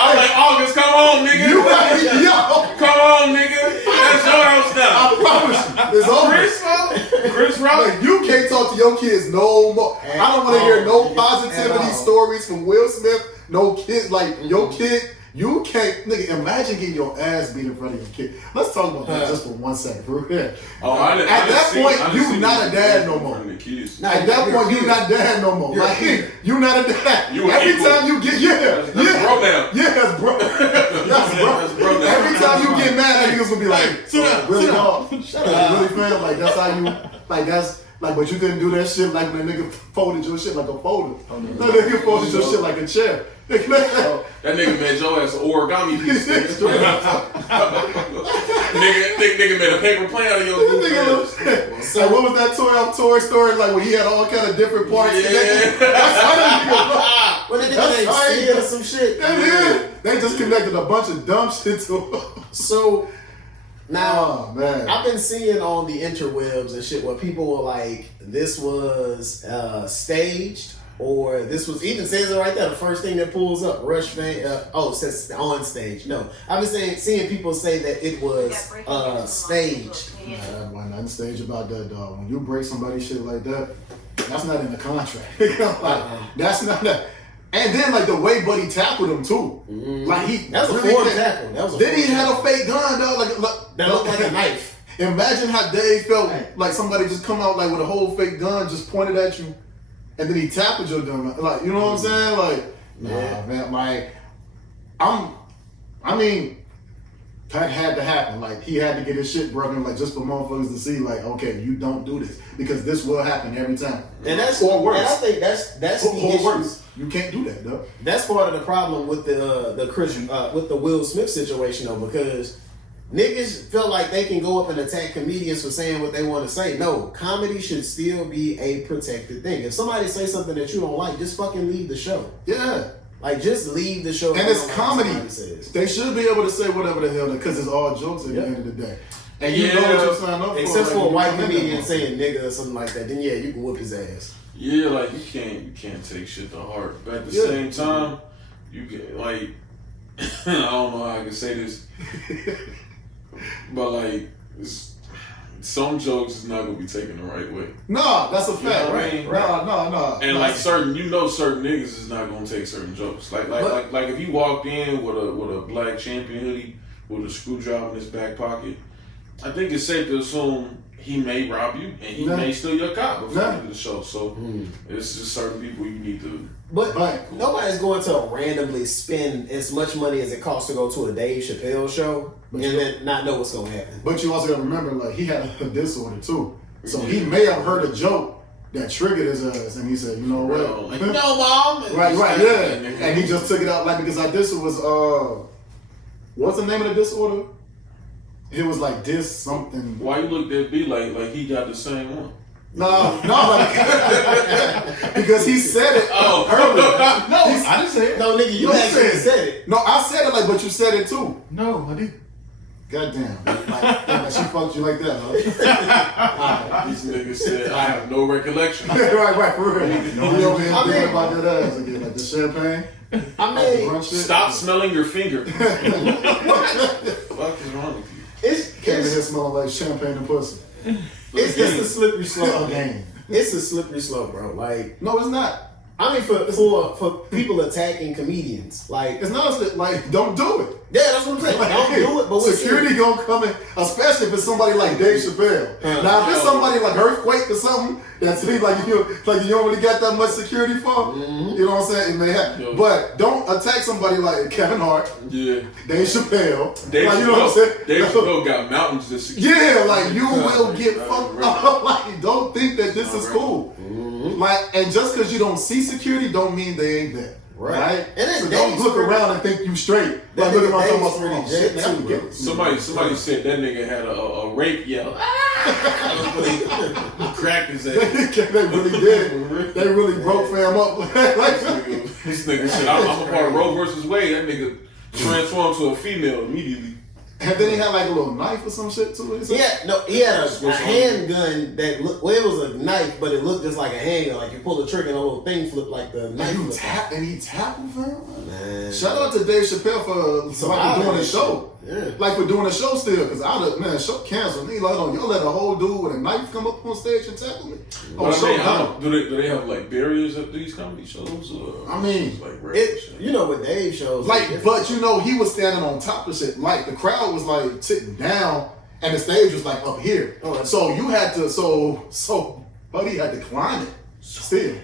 I'm like, August, come on, nigga. Come on, nigga. That's your house I now. promise you, it's over. Chris Rock. Like, you can't talk to your kids no more. I don't want to hear no positivity stories from Will Smith. No kid, like your kid. You can't, nigga. Imagine getting your ass beat in front of your kid. Let's talk about that just for 1 second, for real. At that point, you not a dad no more. At that point, you not dad no more. Like, you not a dad. Every time you get, That's bro now. that's bro. That's bro. now. Every time you get mad, niggas will be like, really, dog? Shut up. Really, fam? Like, that's how you, like, that's, like, but you couldn't do that shit like when a nigga folded your shit like a folder. That nigga folded your shit like a chair. That nigga made your ass an origami piece. nigga made a paper plane out of your So what was that Toy Story like when he had all kind of different parts? Yeah. That's how What did That's they right. steal or some shit? they just connected a bunch of dumb shit to him. So now Oh man. I've been seeing on the interwebs and shit where people were like, this was staged, or this was, even says it right there, the first thing that pulls up, Rush fan, it says on stage. No, I've been seeing people say that it was staged. Nah, why nothing staged about that, dog. When you break somebody's shit like that, that's not in the contract. That's not that. And then like the way Buddy tackled him too. Like That was a really forward can't- tackle. That was a Then he forward had tackle. a fake gun, dog. That looked like a knife. Imagine how Dave felt like somebody just come out like with a whole fake gun just pointed at you, and then he tackled your gun. Like, you know what I'm saying? Like, nah, man. Like, I mean, that had to happen. Like, he had to get his shit broken, like, just for motherfuckers to see, like, okay, you don't do this because this will happen every time. And that's or worse. And I think that's the Or issue. worse. You can't do that, though. That's part of the problem with with the Will Smith situation though, because niggas feel like they can go up and attack comedians for saying what they want to say. No, comedy should still be a protected thing. If somebody says something that you don't like, just fucking leave the show. Yeah. Like, just leave the show. And if you it's don't like what comedy. somebody says. They should be able to say whatever the hell, because it's all jokes at the end of the day. And you know Yeah. what you signed up for. Except like, for a when you white come in comedian there. saying nigga or something like that, then yeah, you can whoop his ass. Yeah, like you can't take shit to heart. But at the same time, you get like I don't know how I can say this, but like some jokes is not gonna be taken the right way. No, that's a fact, You know what I right? mean? No. And like certain niggas is not gonna take certain jokes. Like if you walked in with a black champion hoodie with a screwdriver in his back pocket, I think it's safe to assume he may rob you and he may steal your car before the end of the show. So it's just certain people you need to. But nobody's going to randomly spend as much money as it costs to go to a Dave Chappelle show and then not know what's going to happen. But you also got to remember, like, he had a disorder too. So he may have heard a joke that triggered his ass, and he said, you know what? Like, no, mom. Right, yeah. And he just took it out, like, because our disorder was, what's the name of the disorder? It was like this something. Why you looked at B like he got the same one? No, like, because he said it earlier. No, I didn't say it. No, nigga, you actually said it. No, I said it, like, but you said it too. No, I didn't. Goddamn, like she fucked you like that, huh? These niggas said, I have no recollection. right, for real. No, You over here I mean- thinking about that ass again, like the champagne. I mean, Brunch shit? Stop smelling your finger. What the fuck is wrong with you? Came in here smelling like champagne and pussy. it's just a slippery slope. Again. It's a slippery slope, bro. Like, No, it's not. I mean, for people attacking comedians, like, It's not like don't do it. yeah, that's what I'm saying. Don't do it, but with security gonna come in, especially if it's somebody like Dave Chappelle. Now, if it's somebody like Earthquake or something, that's like you don't really got that much security for. You know what I'm saying? It may happen, Yo. but don't attack somebody like Kevin Hart, Yeah. Dave Chappelle. Dave like, you know what I'm saying? Dave Chappelle got mountains of security. Yeah, like you will get Right, fucked right. up. Like, don't think that this is cool. Like, and just because you don't see security, don't mean they ain't there. Right? And then So don't Dave's look pretty- around and think you straight. That Like, look at nigga my Dave's talking pretty about jet shit. too, I can bro. get- Somebody said that nigga had a rape yell. He cracked his ass. They really did. They really broke fam up. Like, This nigga said, I'm a part of Roe versus Wade. That nigga transformed to a female immediately. and then he had like a little knife or some shit too. he had a handgun that looked, well, it was a knife, but it looked just like a handgun. Like you pull the trigger and a little thing flip like the knife. And flip. he tackled fam. Man. Shout out to Dave Chappelle for like doing a show. Yeah. Like for doing a show still, because I'd have, man, show canceled. Nigga, like, y'all let a whole dude with a knife come up on stage and tackle me? But show I mean, done. do they have like barriers at these comedy shows? Or I mean, like rape shit? You know what Dave shows. like, but you know, he was standing on top of shit. Like the crowd was like sitting down, and the stage was like up here. Oh, So you had to, so Buddy had to climb it still.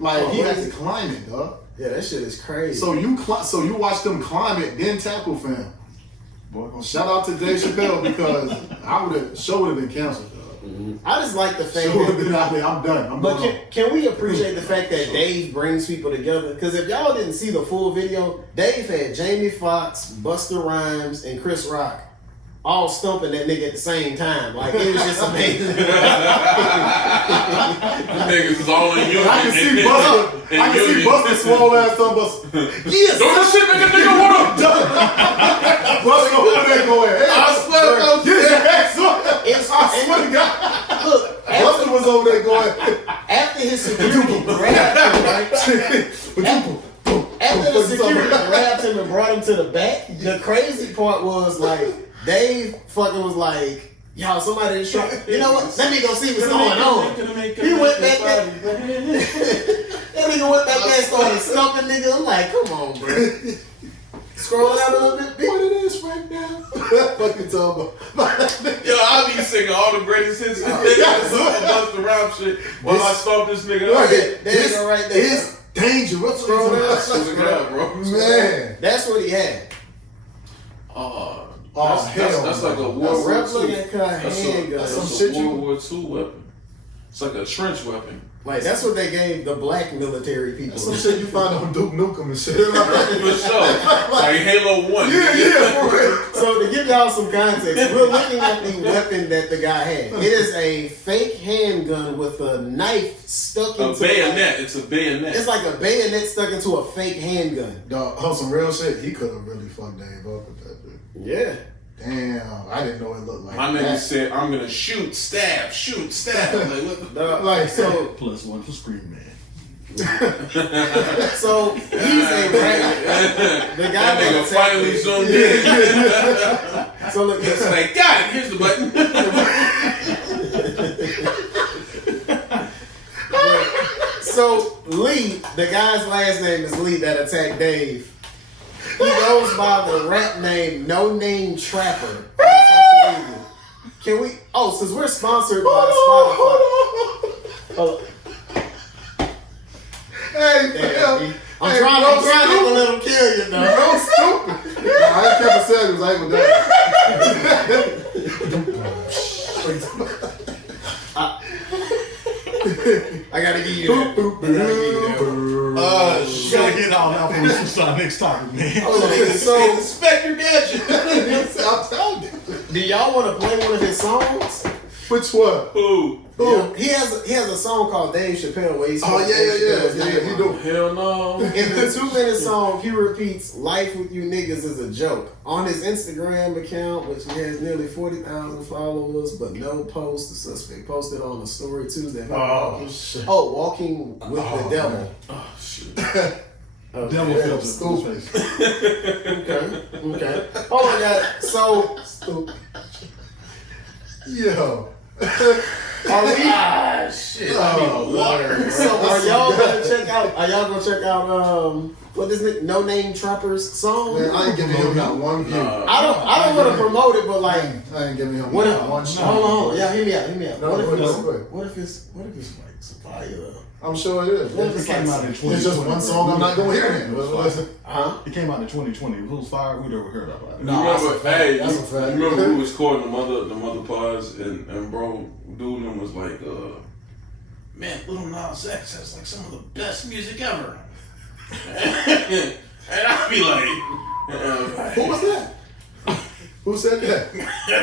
Like he had to climb it, dog. Yeah, that shit is crazy. So you watched them climb it, then tackle fam. Boy, shout out to Dave Chappelle because show would have been canceled, dog. I just like the fact Show would have that. been out there. I'm done. I'm But done. can we appreciate the fact that Dave brings people together? Because if y'all didn't see the full video, Dave had Jamie Foxx, Busta Rhymes, and Chris Rock all stumping that nigga at the same time. Like, it was just amazing. Niggas is all in unity. I can see Busta. I can see Busta swole ass on Busta. Yes, Don't this shit make a nigga wanna? Busta over there going. Hey, I swear to God. I swear to God. Look, Busta was over there going. after his security grabbed him, right? After the security grabbed him and brought him to the back, the crazy part was like Dave fucking was like, y'all, somebody is trying. You know what? Let me go see what's going on. He went back there. That nigga went back there and started stumping nigga. I'm like, come on, bro. Scroll down a little bit. What it is right now? Fucking talking about. Yo, I be singing all the greatest hits and niggas Busta Rhymes shit while I stomp this nigga out. There you go, right there. It's dangerous. Scroll down. That's a guy, bro. Man. That's what he had. That's like a A World War replica II. handgun. That's Some a shit you- World War II weapon. It's like a trench weapon. Like, that's what they gave the black military people. Some shit you find on Duke Nukem and shit. For sure. Like Halo 1. Yeah, for real. So to give y'all some context, we're looking at the weapon that the guy had. It is a fake handgun with a knife stuck A into bayonet. It's a bayonet. It's like a bayonet stuck into a fake handgun. Dog, on some real shit, he could have really fucked Dave up with that shit. Yeah. Damn, I didn't know it looked like My that. nigga said, I'm gonna shoot, stab. Like, what the Like, So +1 for Scream Man. so he's a rat. The guy That nigga was finally zoomed in. So look, It's like, got it, here's the button. so Lee, the guy's last name is Lee that attacked Dave. He goes by the rap name No Name Trapper on social media. Can we? Oh, since we're sponsored by Spotify. Oh, Hey, damn, fam. B. I'm trying not to let him kill you, though. No stupid. Nah, I ain't kept a serious. I ain't I gotta give you that. I gotta give you that. Gotta get all out for this our next topic, man. So, Inspector Gadget. I found it. do y'all want to play one of his songs? Which one? Who? Yeah, he has a song called Dave Chappelle where he's Oh yeah. He do. Hell no. In the 2-minute song, he repeats, "Life with you niggas is a joke." On his Instagram account, which has nearly 40,000 followers, but no post, the suspect posted on a story Tuesday. Walking with the devil. Man. Oh shit. Devil filter. Stupid. Okay. Hold on, guys. So, Stupid. Yo. are we? Shit. I need water. So are y'all gonna check out? Are y'all gonna check out what is it? No Name Trapper's song? Man, I ain't giving him not one view. I don't want to promote it, but like, I ain't giving him what if? not one shot. Hold on, yeah, hear me out. No, What go if ahead. it's like some fire? I'm sure it is. What if It came out in 2020. It's just one song I'm not gonna hear then. Huh? It came out in 2020. If it was fire, we'd never heard about it. You remember, hey, That's a fact. you remember who was calling the mother pause and bro, dude them was like, man, Lil Nas X has like some of the best music ever. And I'd be like, Who was that? Who said that?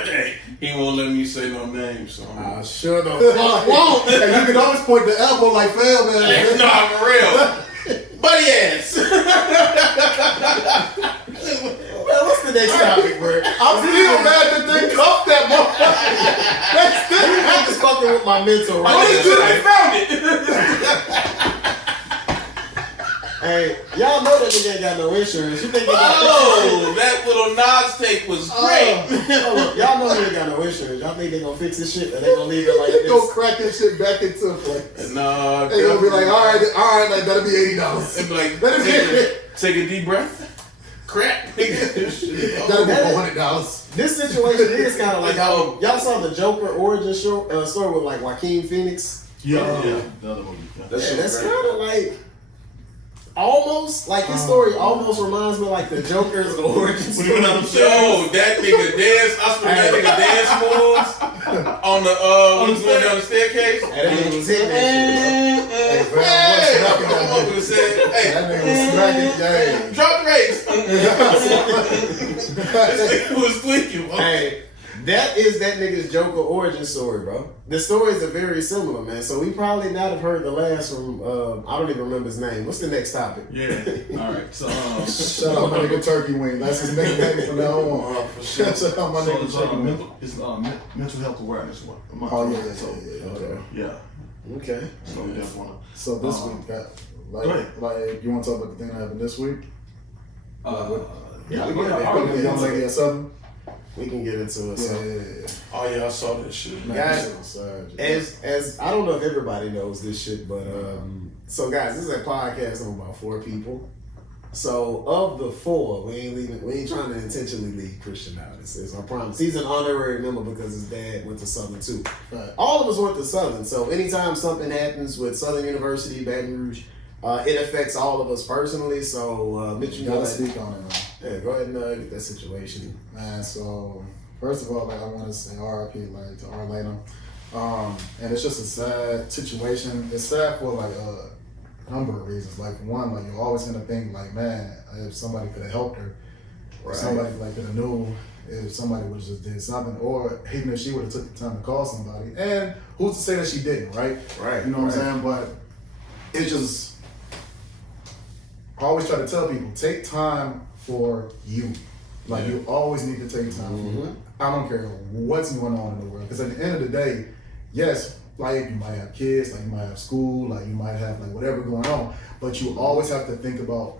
hey, he won't let me say no names, so I sure the fuck won't. And you can always point the elbow like, fam, man. nah, for real. Buddy ass. Well, what's the next topic, bro? I'm still mad that they cuffed that motherfucker. That's still I'm just fucking with my mental What right did you now. I found it? Hey, y'all know that nigga ain't got no insurance. You think they got Oh, that little Nas take was great. y'all know he ain't got no insurance. Y'all think they gonna fix this shit or they gonna leave it like They go this? crack this shit back into place. Nah, They gonna be like, all right, like that'll be $80. It'd be like, Let him take a deep breath. Crack. That'll be $400. This situation is kind of like how y'all saw the Joker origin story with like Joaquin Phoenix. Yeah. The other movie. Yeah. That's kind of like almost like his story almost reminds me of like the Joker's origin story. Yo, that nigga dance. I swear that nigga dance moves on the when he was going down the staircase. That nigga was hitting that Hey, fam, Hey, what's I'm happening? up and said, hey, That nigga was smacking. drop the race. This nigga was tweaking. shit. Hey, that is that nigga's Joker origin story, bro. The stories are very similar, man. So we probably not have heard the last from I don't even remember his name. What's the next topic? Yeah. All right. So, Shout out my nigga Turkey Wing. That's his nickname from now on. For sure. Shout out my so nigga it's, Turkey Wing. mental health awareness. Oh yeah. Okay. Yeah. Okay. So we just want So this week, got Go ahead. like you want to talk about the thing that happened this week? to. Yeah. The young lady at Southern. We can get into it. So. Yeah. Oh yeah, I saw that shit. Man, Guys, that shit was sad. As I don't know if everybody knows this shit, but so guys, this is a podcast of about 4 people. So of the 4, we ain't trying to intentionally leave Christian out. It's our promise. He's an honorary member because his dad went to Southern too. Right. All of us went to Southern. So anytime something happens with Southern University, Baton Rouge, it affects all of us personally. So Mitch, You gotta speak on it, man. Yeah, go ahead and get that situation. Man, so first of all, like I want to say RIP, like to Arlena. And it's just a sad situation. It's sad for like a number of reasons. Like one, like you're always gonna think like, man, if somebody could have helped her, or Right. somebody like could have knew if somebody would have just did something, or even if she would have took the time to call somebody. And who's to say that she didn't, right? Right. You know what I'm saying? But it's just, I always try to tell people, take time for you. Like you always need to take time for you. I don't care what's going on in the world. Because at the end of the day, yes, like you might have kids, like you might have school, like you might have like whatever going on, but you always have to think about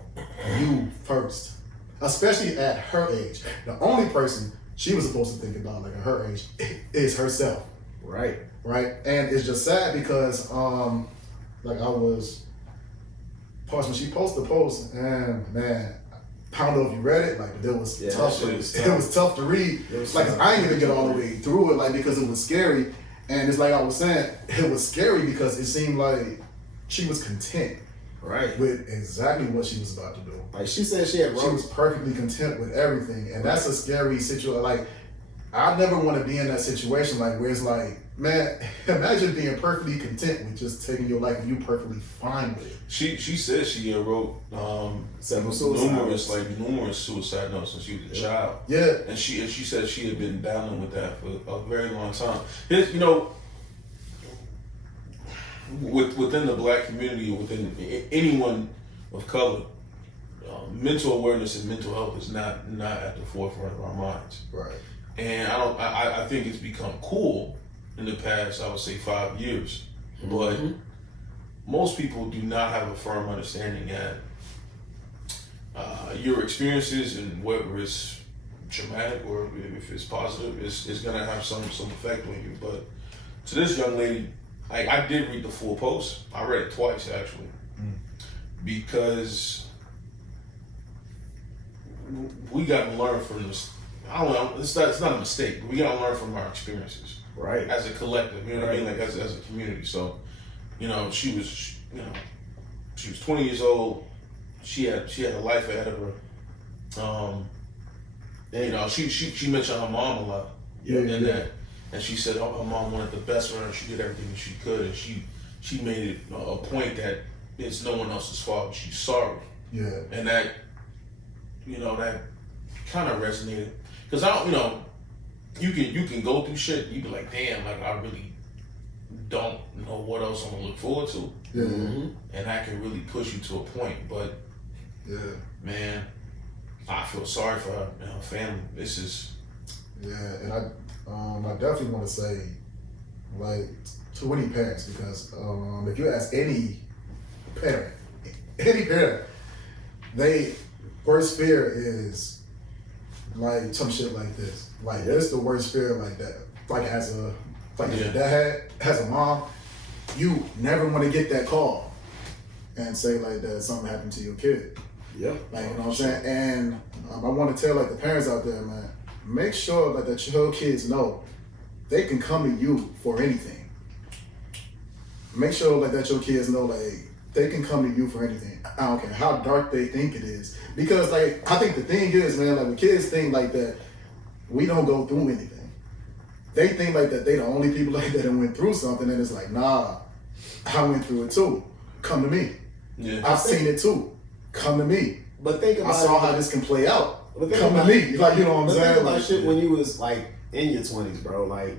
you first. Especially at her age. The only person she was supposed to think about, like at her age, is herself. Right. Right? And it's just sad because like I was when she posted the post, and man, I don't know if you read it, like it was tough. It was tough to read. Like I didn't even get all the way through it, like because it was scary. And it's like I was saying, it was scary because it seemed like she was content, Right. with exactly what she was about to do. Like she said, she had She was perfectly content with everything, and that's a scary situation. Like I never want to be in that situation, like where it's like, man, imagine being perfectly content with just taking your life and you perfectly fine with it. She said she wrote Several suicide numerous suicide notes since she was a child. Yeah. And she said she had been battling with that for a very long time. You know, within the black community, or within anyone of color, mental awareness and mental health is not at the forefront of our minds. Right. And I think it's become cool in the past, I would say 5 years. But most people do not have a firm understanding that your experiences, and whether it's traumatic or if it's positive, is gonna have some effect on you. But to this young lady, I did read the full post. I read it twice actually, because we got to learn from this. I don't know. It's not a mistake, but we got to learn from our experiences, right? As a collective, you know what I mean, like as a community. So, she was 20 years old. She had a life ahead of her. She mentioned her mom a lot. That, and she said her mom wanted the best for her. She did everything that she could, and she made it a point that it's no one else's fault. She's sorry. Yeah. And that, that kind of resonated, because you can go through shit. You be like, damn, like I really don't know what else I'm gonna look forward to. Yeah. And that can really push you to a point. But yeah, man, I feel sorry for her and her family. This is and I definitely want to say, like, to any parents, because if you ask any parent, they worst fear is like some shit like this. Like, it's the worst fear like that. Like, as a dad, as a mom, you never want to get that call and say like that something happened to your kid. Yep. Like, you know what I'm saying? And I want to tell like the parents out there, man, make sure like that your kids know they can come to you for anything. Make sure like that your kids know like they can come to you for anything. I don't care how dark they think it is. Because like, I think the thing is, man, like when kids think like that, we don't go through anything. They think like that they the only people like that went through something, and it's like, nah, I went through it too. Come to me. Yeah. I've seen it too. Come to me. But think about I saw how this can play out. Come to me. Like, you know what I'm saying? Think about like, shit when you was like in your 20s, bro. Like,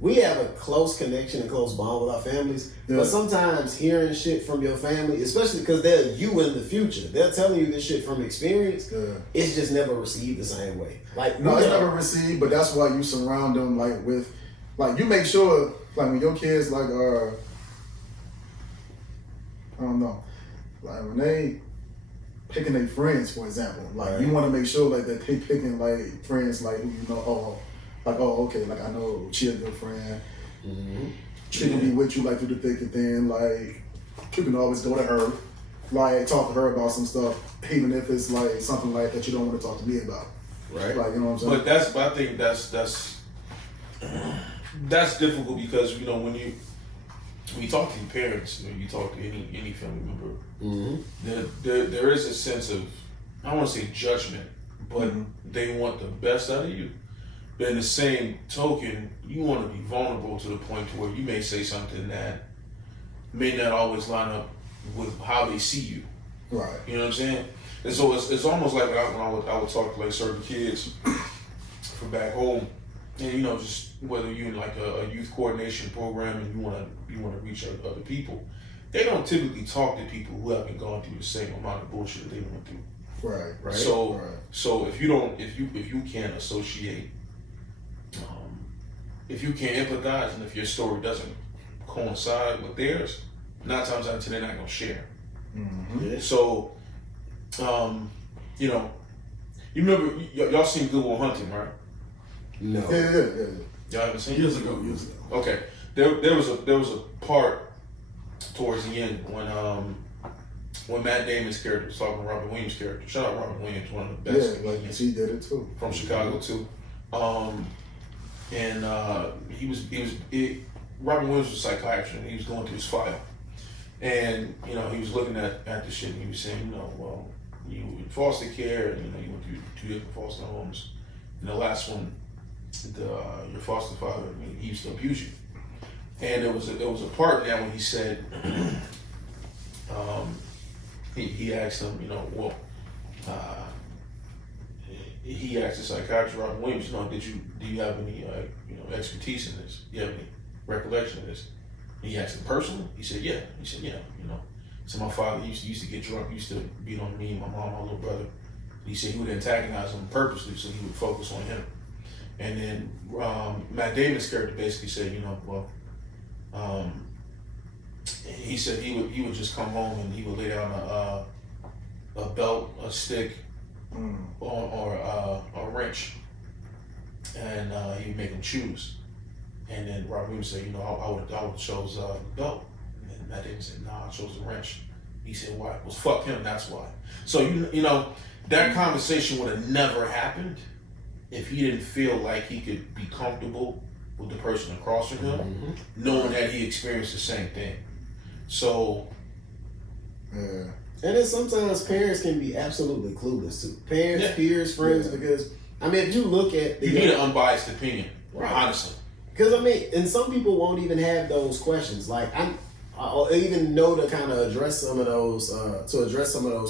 we have a close connection and close bond with our families. Yeah. But sometimes hearing shit from your family, especially because they're you in the future, they're telling you this shit from experience, it's just never received the same way. Like, no, it's never received, but that's why you surround them like with, like, you make sure like when your kids like are, I don't know, like when they picking their friends, for example, like you want to make sure like that they picking like friends like who you know, okay, like I know she a good friend. She can be with you like through the thick and thin. Like, you can always go to her, like talk to her about some stuff, even if it's like something like that you don't want to talk to me about. Right. Like, you know what I'm saying? But I think that's difficult, because when you talk to your parents, you talk to any family member, there is a sense of, I don't want to say judgment, but they want the best out of you. But in the same token, you want to be vulnerable to the point to where you may say something that may not always line up with how they see you. Right. You know what I'm saying? And so it's almost like when I would talk to like certain kids from back home, and just whether you're in like a youth coordination program and you want to reach other people, they don't typically talk to people who haven't gone through the same amount of bullshit that they went through. Right. So if you can't associate, if you can't empathize, and if your story doesn't coincide with theirs, 9 times out of 10 they're not gonna share. Yeah. So, you remember y'all seen Good Will Hunting, right? No. Yeah. Y'all haven't seen Years it? ago. Okay. There was a part towards the end when Matt Damon's character was talking to Robin Williams' character. Shout out Robin Williams, one of the best comedians. She did it too. From Chicago too. And Robin Williams was a psychiatrist, and he was going through his file. And, he was looking at the shit, and he was saying, well, you were in foster care, and, you went through 2 different foster homes. And the last one, your foster father, he used to abuse you. And there was a part now when he said, he asked him, he asked the psychiatrist, Robin Williams, do you have any, expertise in this? Do you have any recollection of this? He asked him personally. He said, yeah. He said, yeah, you know. So my father used to get drunk, used to beat on me, my mom, my little brother. He said he would antagonize him purposely so he would focus on him. And then Matt Damon's character basically said, you know, well, he said he would just come home and he would lay down a belt, a stick, or a wrench, and he would make him choose. And then Robert would say, you know, I would have chose the belt. And Matt Damon said, nah, I chose the wrench. He said, why? Well, fuck him, that's why. So, you know, that conversation would have never happened if he didn't feel like he could be comfortable with the person across from him, knowing that he experienced the same thing. So, and then sometimes parents can be absolutely clueless too. Parents, peers, friends, because, I mean, if you look at... You need an unbiased opinion, honestly. Because, I mean, and some people won't even have those questions. Like, I even know to kind of address some of those,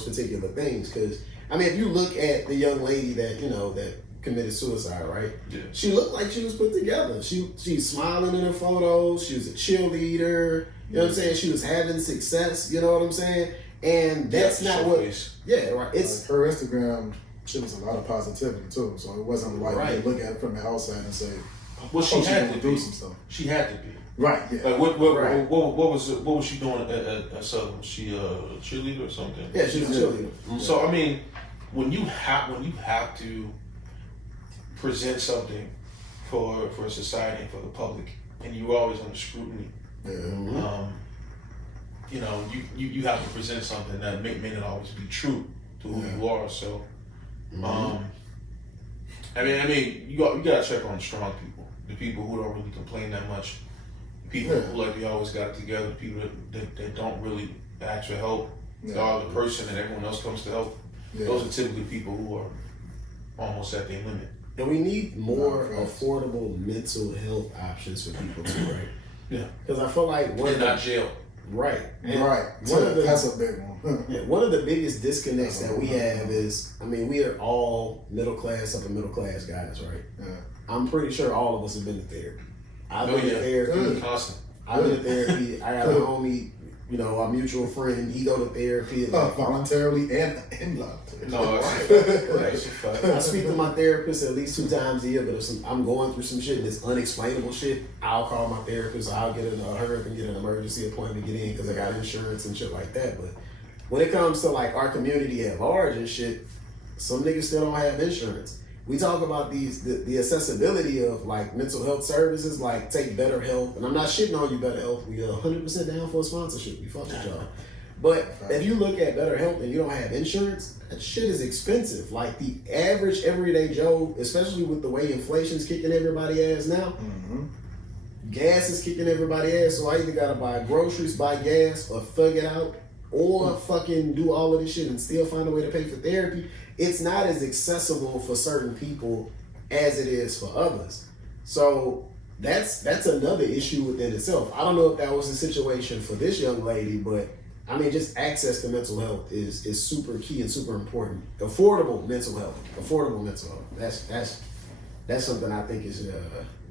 particular things. Because, I mean, if you look at the young lady that, you know, that committed suicide, right? Yeah. She looked like she was put together. She's smiling in her photos. She was a cheerleader. You know what I'm saying? She was having success. You know what I'm saying? And that's not what... Yeah, right. It's like her Instagram shows a lot of positivity, too. So it wasn't like you look at it from the outside and say... Well, she had to do some stuff. She had to be. Right. Yeah. Like what was she doing at Southern? Was she a cheerleader or something? Yeah, she was a cheerleader. Mm-hmm. So I mean, when you have to present something for society and for the public, and you're always under scrutiny. Mm-hmm. You know, you have to present something that may not always be true to who you are. So, I mean, you gotta check on strong people, the people who don't really complain that much, people who like they always got it together, people that don't really ask for help. They are the person that everyone else comes to help. Those are typically people who are almost at their limit. And we need more affordable mental health options for people too, right? Yeah, because I feel like not jail. Right. And that's a big one. One of the biggest disconnects that we have is, I mean, we are all middle class, upper middle class guys, right? Yeah. I'm pretty sure all of us have been to therapy. I've been to therapy. I've been to therapy. I got a homie, you know, a mutual friend. He go to therapy voluntarily and locked. No, I speak to my therapist at least 2 times a year, but if I'm going through some shit that's unexplainable shit, I'll call my therapist. I'll get her and get an emergency appointment to get in because I got insurance and shit like that. But when it comes to like our community at large and shit, some niggas still don't have insurance. We talk about the accessibility of like mental health services, like take Better Health, and I'm not shitting on you, Better Health. We are 100% down for a sponsorship. We fuck with y'all. But if you look at Better Health and you don't have insurance, that shit is expensive. Like the average everyday Joe, especially with the way inflation's kicking everybody ass now, gas is kicking everybody ass. So I either gotta buy groceries, buy gas, or thug it out, or fucking do all of this shit and still find a way to pay for therapy. It's not as accessible for certain people as it is for others. So that's another issue within itself. I don't know if that was the situation for this young lady, but I mean, just access to mental health is super key and super important. Affordable mental health. That's something I think is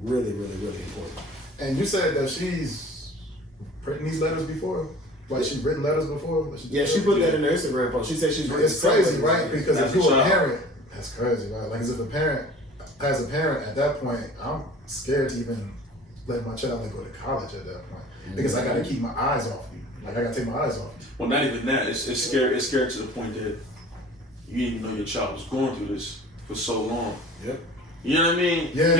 really, really, really important. And you said that she's written these letters before? Like she's written letters before? She put that in her Instagram post. She said she's written. It's crazy, right? Because if you're a parent, that's crazy, right? Like as a parent at that point, I'm scared to even let my child go to college at that point. Because I gotta keep my eyes off you. Like I gotta take my eyes off you. Well, not even that. It's scary. It's scary to the point that you didn't even know your child was going through this for so long. Yep. You know what I mean? Yeah.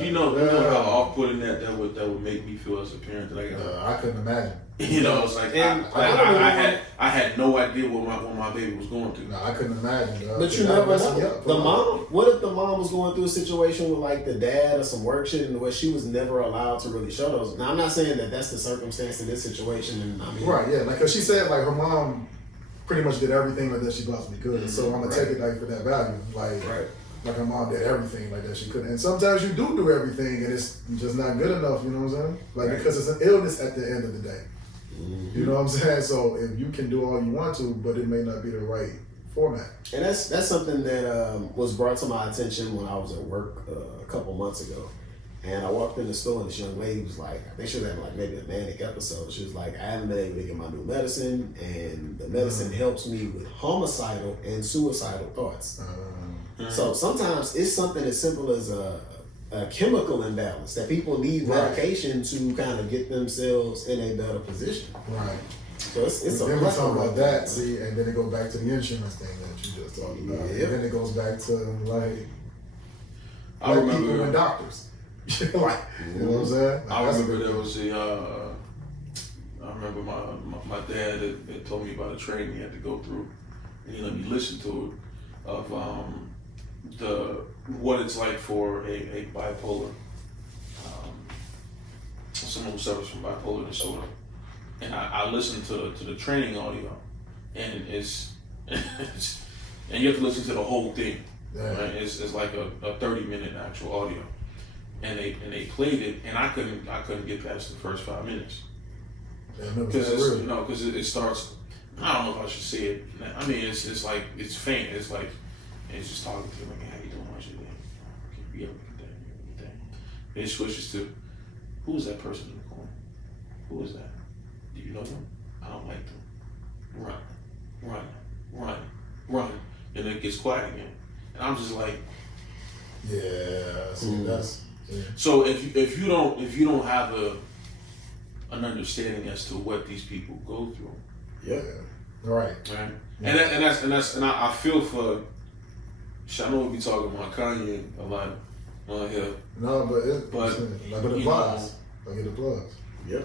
You know how off-putting that would make me feel as a parent. That I couldn't imagine. You know, it's like I had no idea what my baby was going through. No, I couldn't imagine. But you never know. The mom. What if the mom was going through a situation with like the dad or some work shit, and where she was never allowed to really show those? Now I'm not saying that that's the circumstance in this situation, and I mean, right? Yeah, like cause she said like her mom pretty much did everything like that she possibly could. So I'm gonna take it like for that value, like. Right. Like her mom did everything like that she couldn't. And sometimes you do everything and it's just not good enough, you know what I'm saying? Like because it's an illness at the end of the day. You know what I'm saying? So if you can do all you want to, but it may not be the right format. And that's something that was brought to my attention when I was at work a couple months ago. And I walked in the store and this young lady was like, I think she was having like maybe a manic episode. She was like, I haven't been able to get my new medicine, and the medicine helps me with homicidal and suicidal thoughts. So sometimes it's something as simple as a chemical imbalance that people need medication to kind of get themselves in a better position. Right. So it's a then we talk about that, thing. see, and then it goes back to the insurance thing that you just talked about. Yeah. And then it goes back to like I remember people and doctors. Like, you know what I'm saying? Like, I remember there was I remember my dad had told me about a training he had to go through, and he let me listen to it of what it's like for a bipolar, someone who suffers from bipolar disorder, and I listened to the training audio, and it's and you have to listen to the whole thing. Yeah. Right? It's like a 30-minute actual audio. And they played it, and I couldn't get past the first 5 minutes because it starts. I don't know if I should say it. I mean, it's like it's faint. It's like it's just talking to him like, how you doing? How's your day? You ever get that? It switches to, who is that person in the corner? Who is that? Do you know them? I don't like them. Run, and then it gets quiet again, and I'm just like, yeah. See, that's. Yeah. So if you don't have an understanding as to what these people go through, right, yeah. and I feel for. I know we be talking about Kanye a lot on here. No, but it applies. Like it applies. Yep.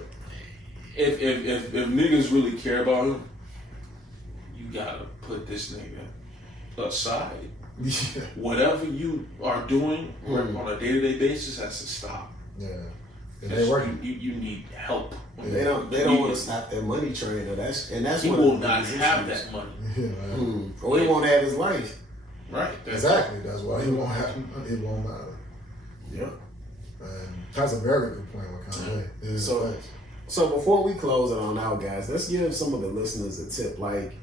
If niggas really care about him, you gotta put this nigga aside. Yeah. Whatever you are doing on a day-to-day basis has to stop. Yeah, it ain't working. You need help. They don't want to stop that money train, or that's he will not have that money. Yeah, or he won't have his life. Right. Exactly. That's why he won't have. It won't matter. Yeah. And that's a very good point with Kanye. So before we close it on out, guys, let's give some of the listeners a tip. Like,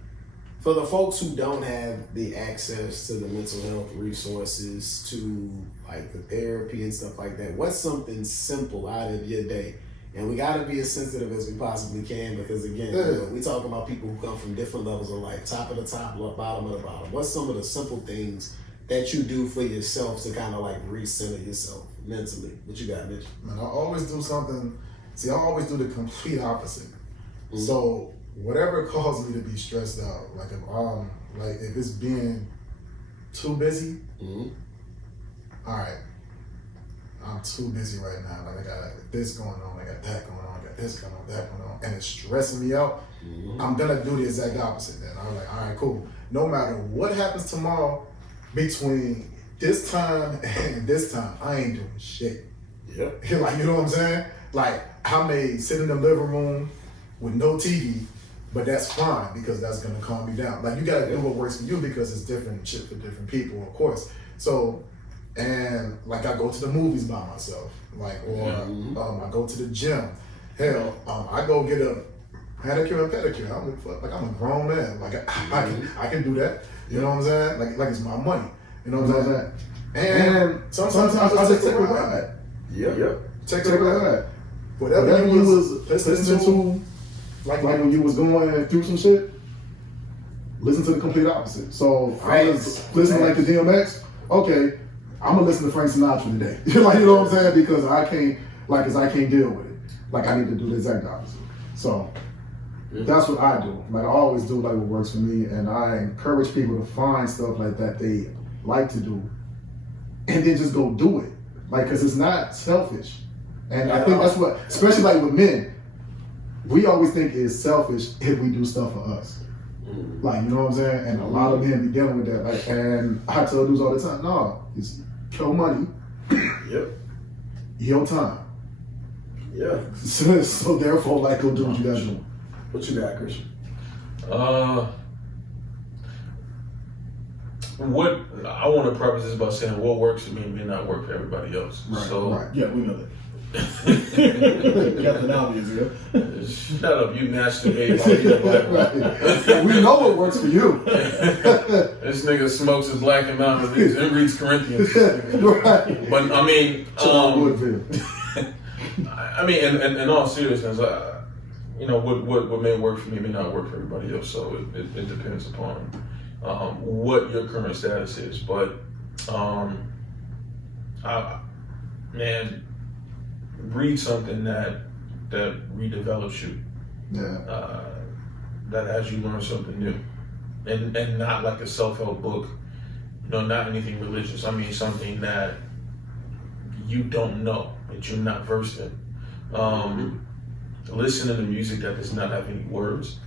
for the folks who don't have the access to the mental health resources, to like the therapy and stuff like that, what's something simple out of your day? And we got to be as sensitive as we possibly can, because again, we talk about people who come from different levels of life, top of the top, bottom of the bottom. What's some of the simple things that you do for yourself to kind of like recenter yourself mentally? What you got, Mitch? Man, I always do something. See, I always do the complete opposite. So whatever causes me to be stressed out, like if it's being too busy, all right, I'm too busy right now. Like I got this going on, I got that going on, I got this going on, that going on, and it's stressing me out. I'm gonna do the exact opposite then. I'm like, all right, cool. No matter what happens tomorrow, between this time and this time, I ain't doing shit. Yeah. Like, you know what I'm saying? Like, I may sit in the living room with no TV, but that's fine because that's gonna calm me down. Like, you gotta do what works for you because it's different shit for different people, of course. So, and like I go to the movies by myself, like, or I go to the gym. Hell, I go get a pedicure and pedicure. I'm a grown man. Like I can do that. You know what I'm saying? Like it's my money. You know what I'm saying? And sometimes I just take a ride. Yep. Take a ride. Whatever you was listening to, like when you was going through some shit, listen to the complete opposite. So I was listening like the DMX. Okay, I'm gonna listen to Frank Sinatra today. Like, you know what I'm saying? Because I can't deal with it. Like, I need to do the exact opposite. So that's what I do. Like, I always do like what works for me, and I encourage people to find stuff like that they like to do, and then just go do it. Like, cause it's not selfish. And I think that's what, especially like with men, we always think it's selfish if we do stuff for us. Like, you know what I'm saying? And a lot of men be dealing with that. Like, and I tell dudes all the time, no, it's your money. Yep. Your time. Yeah. So therefore, like, go do what you gotta do. What you got, Christian? What I want to preface this by saying what works for me may not work for everybody else. Right. So yeah, we know that. Captain Obvious, yeah. Shut up, you masturbate while you a black man. We know what works for you. This nigga smokes his black and mountain and reads Corinthians. Right. But I mean, Woodville. I mean, in all seriousness, you know, what may work for me may not work for everybody else. So it depends upon what your current status is. But man, read something that redevelops you. Yeah. That has you learn something new, and not like a self-help book. You know, not anything religious. I mean, something that you don't know, that you're not versed in. Listen to music that does not have any words,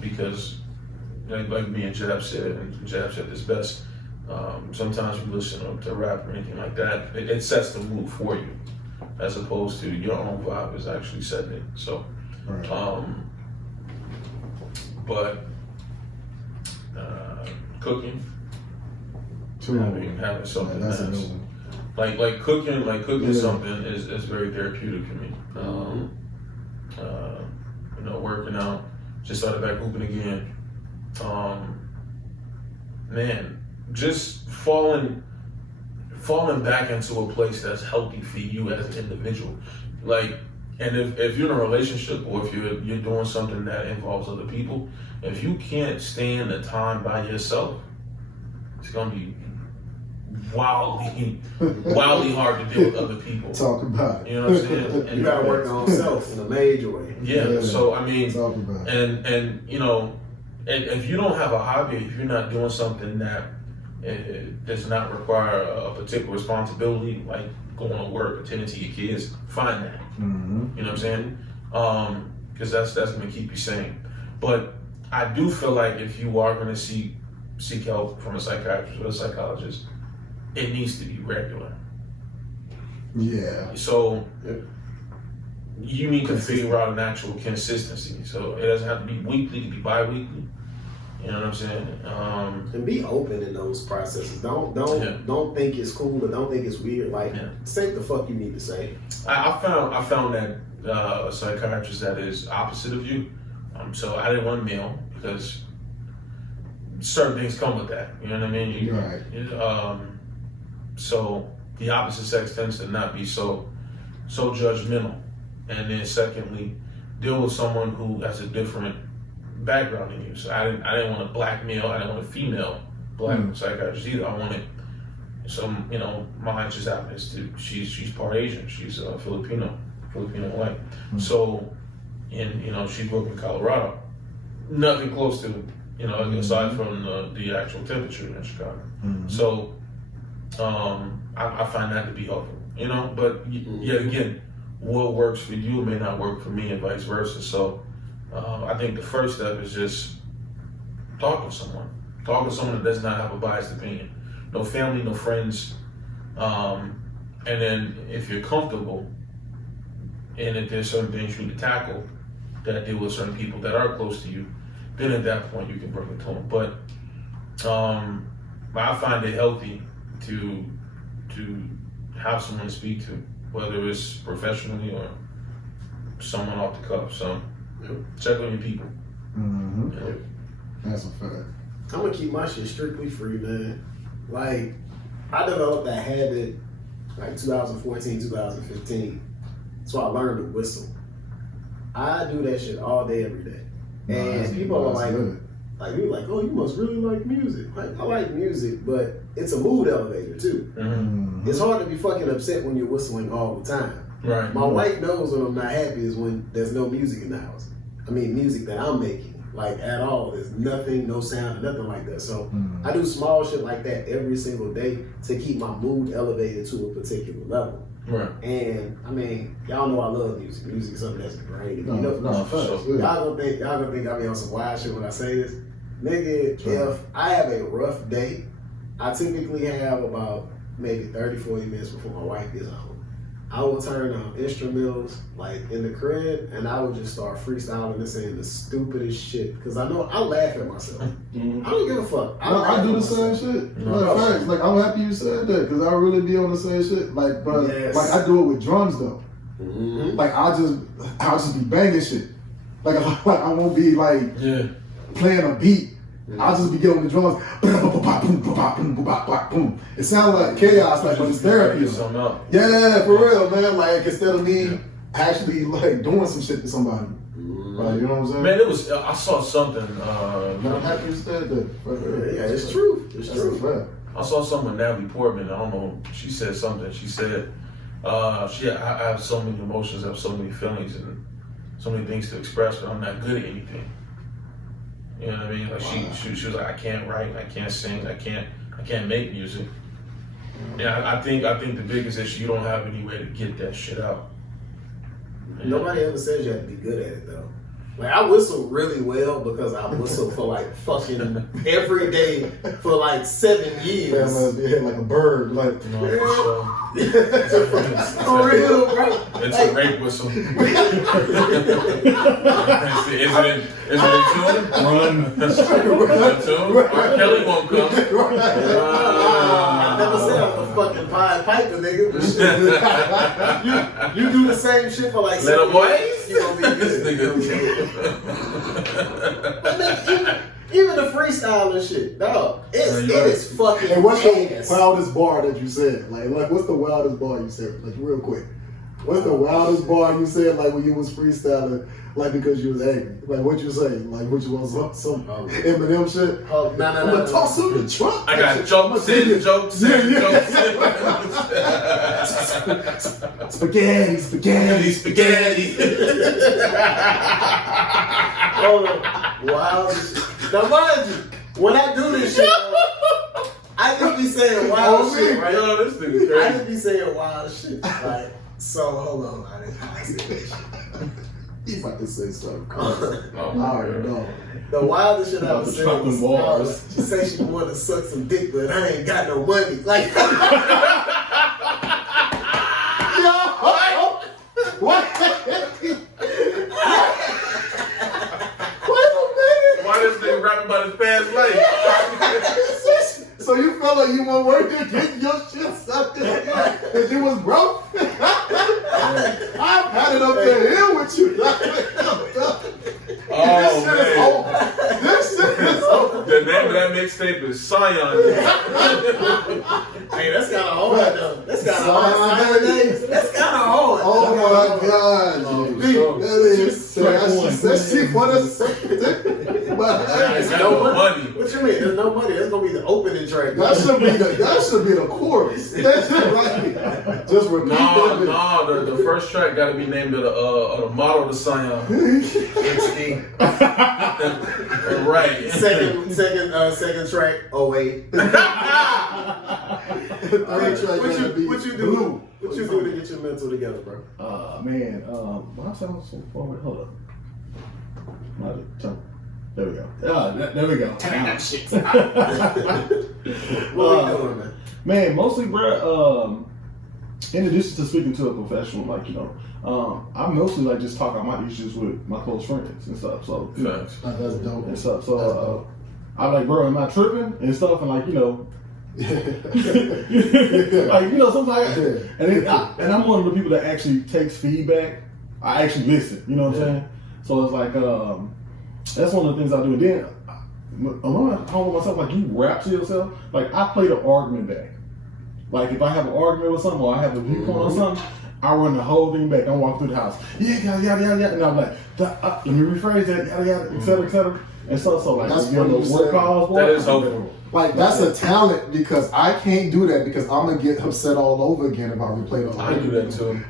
because like me and Jab said, and Jab said this best, sometimes we listen to rap or anything like that, it sets the mood for you, as opposed to your own vibe is actually setting it. So, Right. but cooking, having something that's a that's new one. like cooking Yeah. something is very therapeutic for me. You know, working out, just started back hooping again. Man, just falling back into a place that's healthy for you as an individual. Like, and if you're in a relationship or if you're doing something that involves other people, if you can't stand the time by yourself, it's gonna be wildly hard to deal with other people. Talk about it. You know what I'm saying? And You gotta work on self in a major way. Yeah. So I mean, Talk about it. and you know, and if you don't have a hobby, if you're not doing something that does not require a particular responsibility, like going to work, attending to your kids, find that. Mm-hmm. You know what I'm saying? Because that's going to keep you sane. But I do feel like if you are going to seek help from a psychiatrist or a psychologist, it needs to be regular. Yeah. So you need to figure out an actual consistency. So it doesn't have to be weekly, it can be bi-weekly. You know what I'm saying? And be open in those processes. Don't think it's cool or don't think it's weird. Like, say what the fuck you need to say. I found that a psychiatrist that is opposite of you. So I didn't want male because certain things come with that. You know what I mean? Right. So the opposite sex tends to not be so judgmental. And then secondly, deal with someone who has a different background than you. So I didn't want a black male, I didn't want a female black psychiatrist either. I wanted some, you know, mine just happens to, she's part Asian, she's Filipino white. So, and you know, she grew up in Colorado. Nothing close to, you know, aside from the actual temperature in Chicago. So, I find that to be helpful, you know, but yet again, what works for you may not work for me and vice versa. So, I think the first step is just talk with someone. Talk with someone that does not have a biased opinion. No family, no friends. And then if you're comfortable, and if there's certain things you need to tackle that deal with certain people that are close to you, then at that point you can bring it to them. But I find it healthy to have someone to speak to, whether it's professionally or someone off the cuff. So check on your people. Mm-hmm. Yeah. That's a fact. I'm gonna keep my shit strictly free, man. Like, I developed that habit like 2014, 2015. So I learned to whistle. I do that shit all day, every day. And people are like, you're like, oh, you must really like music. Like, I like music, but it's a mood elevator too. Mm-hmm. It's hard to be fucking upset when you're whistling all the time. Right. My wife knows when I'm not happy is when there's no music in the house. I mean, music that I'm making, like at all. There's nothing, no sound, nothing like that. So I do small shit like that every single day to keep my mood elevated to a particular level. Right. And I mean, y'all know I love music. Music is something that's great. No, Y'all gonna think I be on some wild shit when I say this. Nigga, if I have a rough day, I typically have about maybe 30, 40 minutes before my wife gets home. I will turn on instrumentals like in the crib and I would just start freestyling and saying the stupidest shit. Cause I know I laugh at myself. I don't give a fuck. I do the same shit. Like, I'm happy you said that because I really be on the same shit. Like, but like I do it with drums though. Mm-hmm. Like I'll just be banging shit. Like I won't be like playing a beat. I'll just be getting on the drums. It sounds like chaos, like, but it's therapy. Yeah, for real, man. Like instead of me actually like doing some shit to somebody. Right, you know what I'm saying? Man, I saw something. I'm happy you said that. Yeah, it's true. It's true. I saw something with Natalie Portman. I don't know. She said something. She said, I have so many emotions, I have so many feelings, and so many things to express, but I'm not good at anything. You know what I mean? Like she was like, I can't write, I can't sing, I can't make music. Yeah, I think the biggest issue, you don't have any way to get that shit out. Nobody ever says you have to be good at it though. Like I whistle really well because I whistle for like fucking every day for like 7 years. Yeah, like a bird, like For real, bro. It's a rape whistle. Is it in tune? Run. Is it in tune? R. Kelly won't come. I never said I'm a fucking Pied Piper, nigga. you do the same shit for like Little 7 boy. years, you gonna be good. Even the freestyle and shit, dog. It is fucking. And what's the ass. wildest bar that you said? Like what's the wildest bar you said? Like real quick. What's the wildest bar you said? Like when you was freestyling, like because you was angry. Like what you say? Like what you want some Eminem shit? Oh, no. I'm gonna toss him the trunk. I got jokes in. Spaghetti. Oh, wild shit. Now mind you, when I do this shit, I just be saying wild shit, right? Yo, this nigga crazy. I just be saying wild shit. Like, so hold on, I say this shit. He about to say something. I Oh, already know. The wildest shit I was saying chopping was, bars. she say she wanted to suck some dick, but I ain't got no money. Like, What? Why this nigga rapping about his past life? So you felt like you weren't working to get your shit sucked in because you was broke? I've had it up the hill with you. This shit is over. The name of that mixtape is Scion. hey, that's kind of hard though. That's kind of hard. That's kind of hard. Oh my God. She said she wanted to suck the dick. But There's no no money. What you mean? There's no money. That's gonna be the opening track. that should be the chorus. That's right. Just repeat that. No, the first track got to be named the model of Scion. Right. Second track. Oh wait. What you do? What you do to get your mental together, bro? Man, my sound so forward. Hold up. There we go. There we go. Turn that shit. What we doing, man? Man, mostly, bro. In addition to speaking to a professional, like I mostly like just talk about my issues with my close friends and stuff. So Facts. that's dope and stuff. So I'm like, bro, am I tripping and stuff? And like, like sometimes, and I'm one of the people that actually takes feedback. I actually listen. You know what I'm saying? So it's like, that's one of the things I do. And then I told myself, like, you rap to yourself. Like, I play the argument back. Like, if I have an argument with something or I have a viewpoint on something, I run the whole thing back. I walk through the house. Yeah, yada, yada, yada. And I'm like, let me rephrase that, yada, yada, et cetera, et cetera. And so like, that's you know, work calls. That is helpful. Like, that's a talent because I can't do that because I'm going to get upset all over again if I replay the I do argument. that too.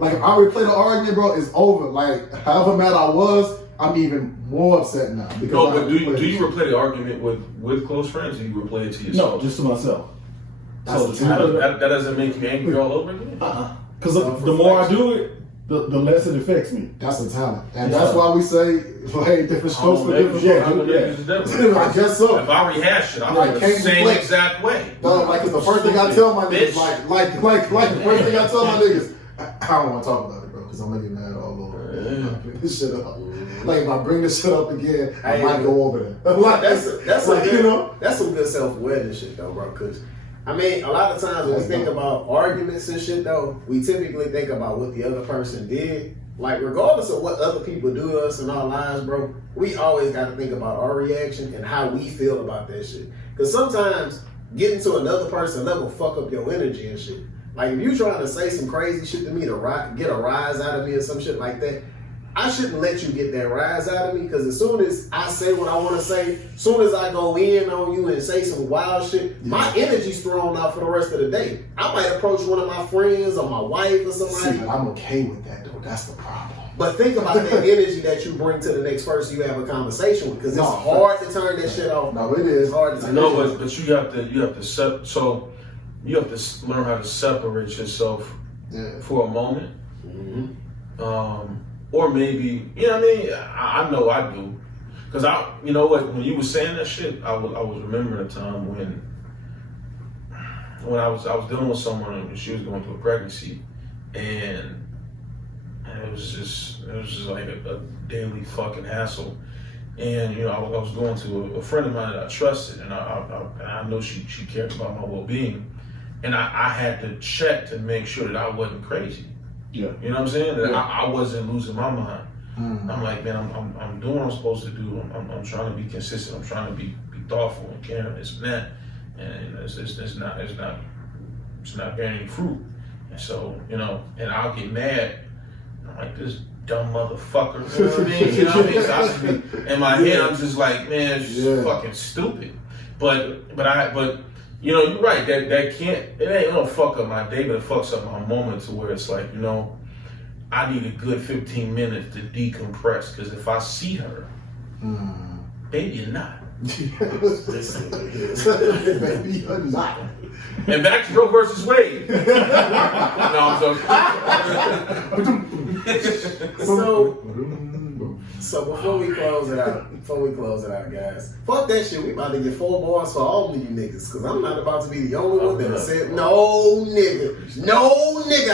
Like, if I replay the argument, bro, it's over. Like, however mad I was, I'm even more upset now. Because No, but do you replay the argument with close friends or you replay it to yourself? No, just to myself. That's That doesn't make you angry all over again? Because the more I do it, the less it affects me. That's a talent. And that's why we say, hey, different strokes for different folks. I guess so. If I rehash it, I Like, feel the can't same reflect. exact way. No, like, cause the first thing I tell my niggas, Bitch. like the first thing I tell my niggas, I don't want to talk about it, bro, because I'm gonna get mad all over. Bring this shit up. Like, if I bring this shit up again, I might go over there. Like, That's like, some you know. That's some good self-awareness shit though, bro. Cause I mean, a lot of times when we think about arguments and shit, though, we typically think about what the other person did. Like, regardless of what other people do to us in our lives, bro, we always got to think about our reaction and how we feel about that shit. Because sometimes getting to another person level fuck up your energy and shit. Like, if you trying to say some crazy shit to me to get a rise out of me or some shit like that, I shouldn't let you get that rise out of me, because as soon as I say what I want to say, as soon as I go in on you and say some wild shit, my energy's thrown out for the rest of the day. I might approach one of my friends or my wife or somebody. See, but I'm okay with that, though. That's the problem. But think about that energy that you bring to the next person you have a conversation with, because it's hard to turn that shit off. No, it is. It's hard to turn No, but you have to you have to learn how to separate yourself for a moment. Mm-hmm. Or maybe, you know what I mean? I know I do. Because you know what, when you were saying that shit, I was remembering a time when I was dealing with someone and she was going through a pregnancy, and it was just like a daily fucking hassle. And you know, I was going to a friend of mine that I trusted, and I know she cared about my well-being, and I had to check to make sure that I wasn't crazy. Yeah. You know what I'm saying? That I wasn't losing my mind. I'm like, man, I'm doing what I'm supposed to do. I'm trying to be consistent. I'm trying to be thoughtful and caring, this and that, and it's not bearing fruit. And so, you know, and I'll get mad. I'm like, this dumb motherfucker. You know what I mean? You know what I mean? So I just be, in my head, I'm just like, man, it's just fucking stupid. But you know, you're right. That can't. It ain't gonna fuck up my day, but it fucks up my moment to where it's like, you know, I need a good 15 minutes to decompress. Because if I see her, baby, you're not. Baby, you're not. And back to Roe versus Wade. No, I'm joking. So before we close it out, guys, fuck that shit. We about to get 4 bars for all of you niggas, because I'm not about to be the only one that said no nigga.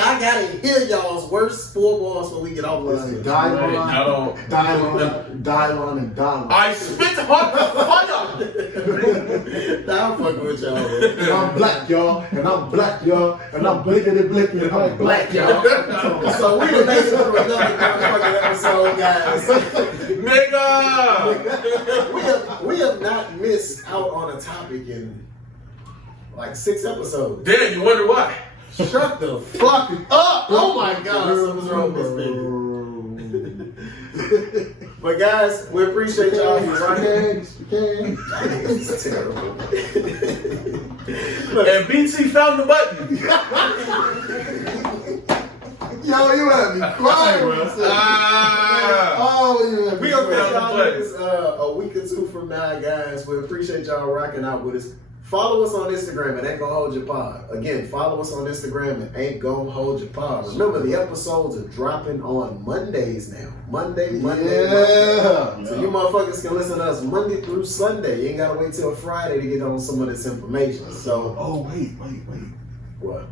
I gotta hear y'all's worst 4 bars before we get off this shit. Dylon, and Dylon. I spit hot fire. Nah, I'm fucking with y'all, man. And I'm black, y'all. And I'm blickety, and I'm black, y'all. So we done made it through another motherfucking episode, guys. Nigga! we have not missed out on a topic in like 6 episodes. Damn, you wonder why? Shut the fuck up! Oh my god, something's wrong with this nigga. But guys, we appreciate y'all for rocking. It's terrible. And BT found the button. Yo, you had me crying. We gonna catch y'all niggas a week or 2 from now, guys. We appreciate y'all rocking out with us. Follow us on Instagram at Ain't Gonna Hold Your Pod. Again, follow us on Instagram at Ain't Gonna Hold Your Pod. Remember, the episodes are dropping on Mondays now. Monday. So you motherfuckers can listen to us Monday through Sunday. You ain't gotta wait till Friday to get on some of this information. So, wait. what?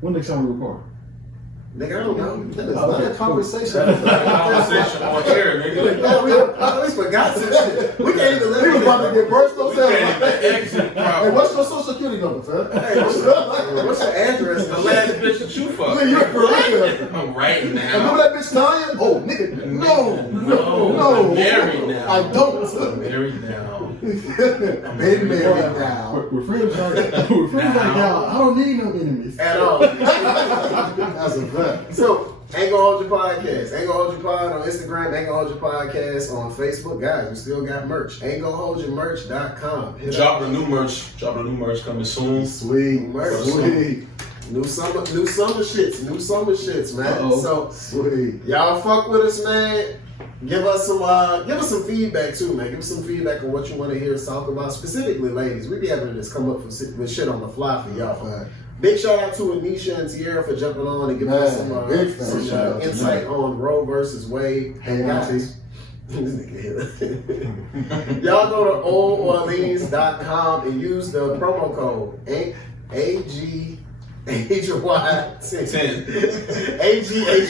When next time we record? Nigga, I don't know. That is not a conversation. Conversation on air, nigga. Yeah, we always forgot some shit. We can't even We was about to get personal. Exit Hey, problem. what's your social security number, fam? Hey, what's your address? The last bitch that you fucked. Nigga, you're for real. I'm right Remember now. that bitch Tanya? Oh, nigga, no. I'm married now. I don't. I'm married now. Been married now. We're friends right now. I don't need no enemies. At all. That's a fact. So, Ain't Gonna Hold Your Podcast. Ain't Gonna Hold Your Pod on Instagram. Ain't Gonna Hold Your Podcast on Facebook. Guys, we still got merch. Ain't Gonna Hold Your Merch.com. Drop the new merch coming soon. Sweet. Merch. Sweet. New summer shits, man. Uh-oh. So, Sweet. y'all fuck with us, man. Give us some feedback too, man. Give us some feedback on what you want to hear us talk about. Specifically, ladies, we be having this come up with shit on the fly for y'all. Right. Big shout out to Anisha and Tierra for jumping on and giving us some insight on Roe versus Wade. Hey, guys, y'all go to allorleans.com and use the promo code AG AGHY10. 10. AGHY.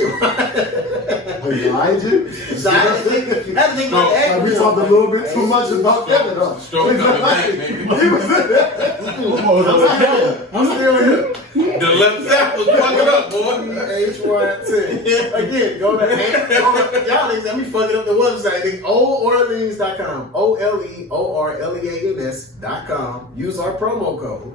Behind you? So I had to think like Like, we talked a little bit too much about Kevin, though. Stroke of the neck, baby. I'm still here. The left side was fucking up, boy. AGHY10. Again, go to y'all niggas, let me fucking up the website. It's oleorleans.com. OLEORLEANS.com. Use our promo code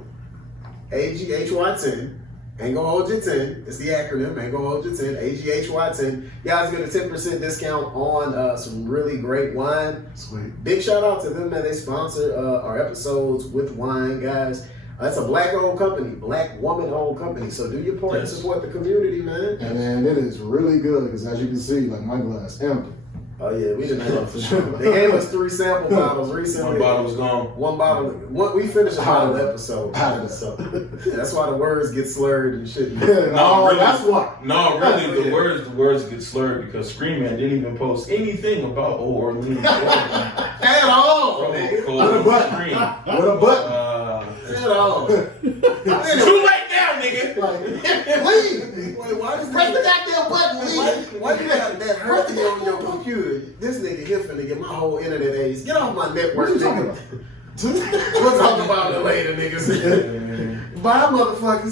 AGHY10. Ain't gonna hold you 10. It's the acronym. Ain't gonna hold you 10. AGHY10. You guys get a 10% discount on some really great wine. Sweet. Big shout out to them, man. They sponsor our episodes with wine, guys. That's a black-owned company, black woman-owned company. So do your part and support the community, man. And man, it is really good because as you can see, like my glass empty. Oh yeah, we didn't have for sure. They gave us 3 sample bottles recently. One bottle was gone. One bottle. We finished a bottle episode. How So that's why the words get slurred and shit. No, really. that's why. No, really, the words get slurred because Scream Man didn't even post anything about Orleans. At all. With a button. With a button. At all. Too late now, nigga. Like, leave. Wait, why does Press the goddamn button, leave. Why you got that hurting on your computer? This nigga here finna get my whole internet ace. Get off my network, What you talking nigga. We'll talk about it later, niggas. Bye, motherfuckers.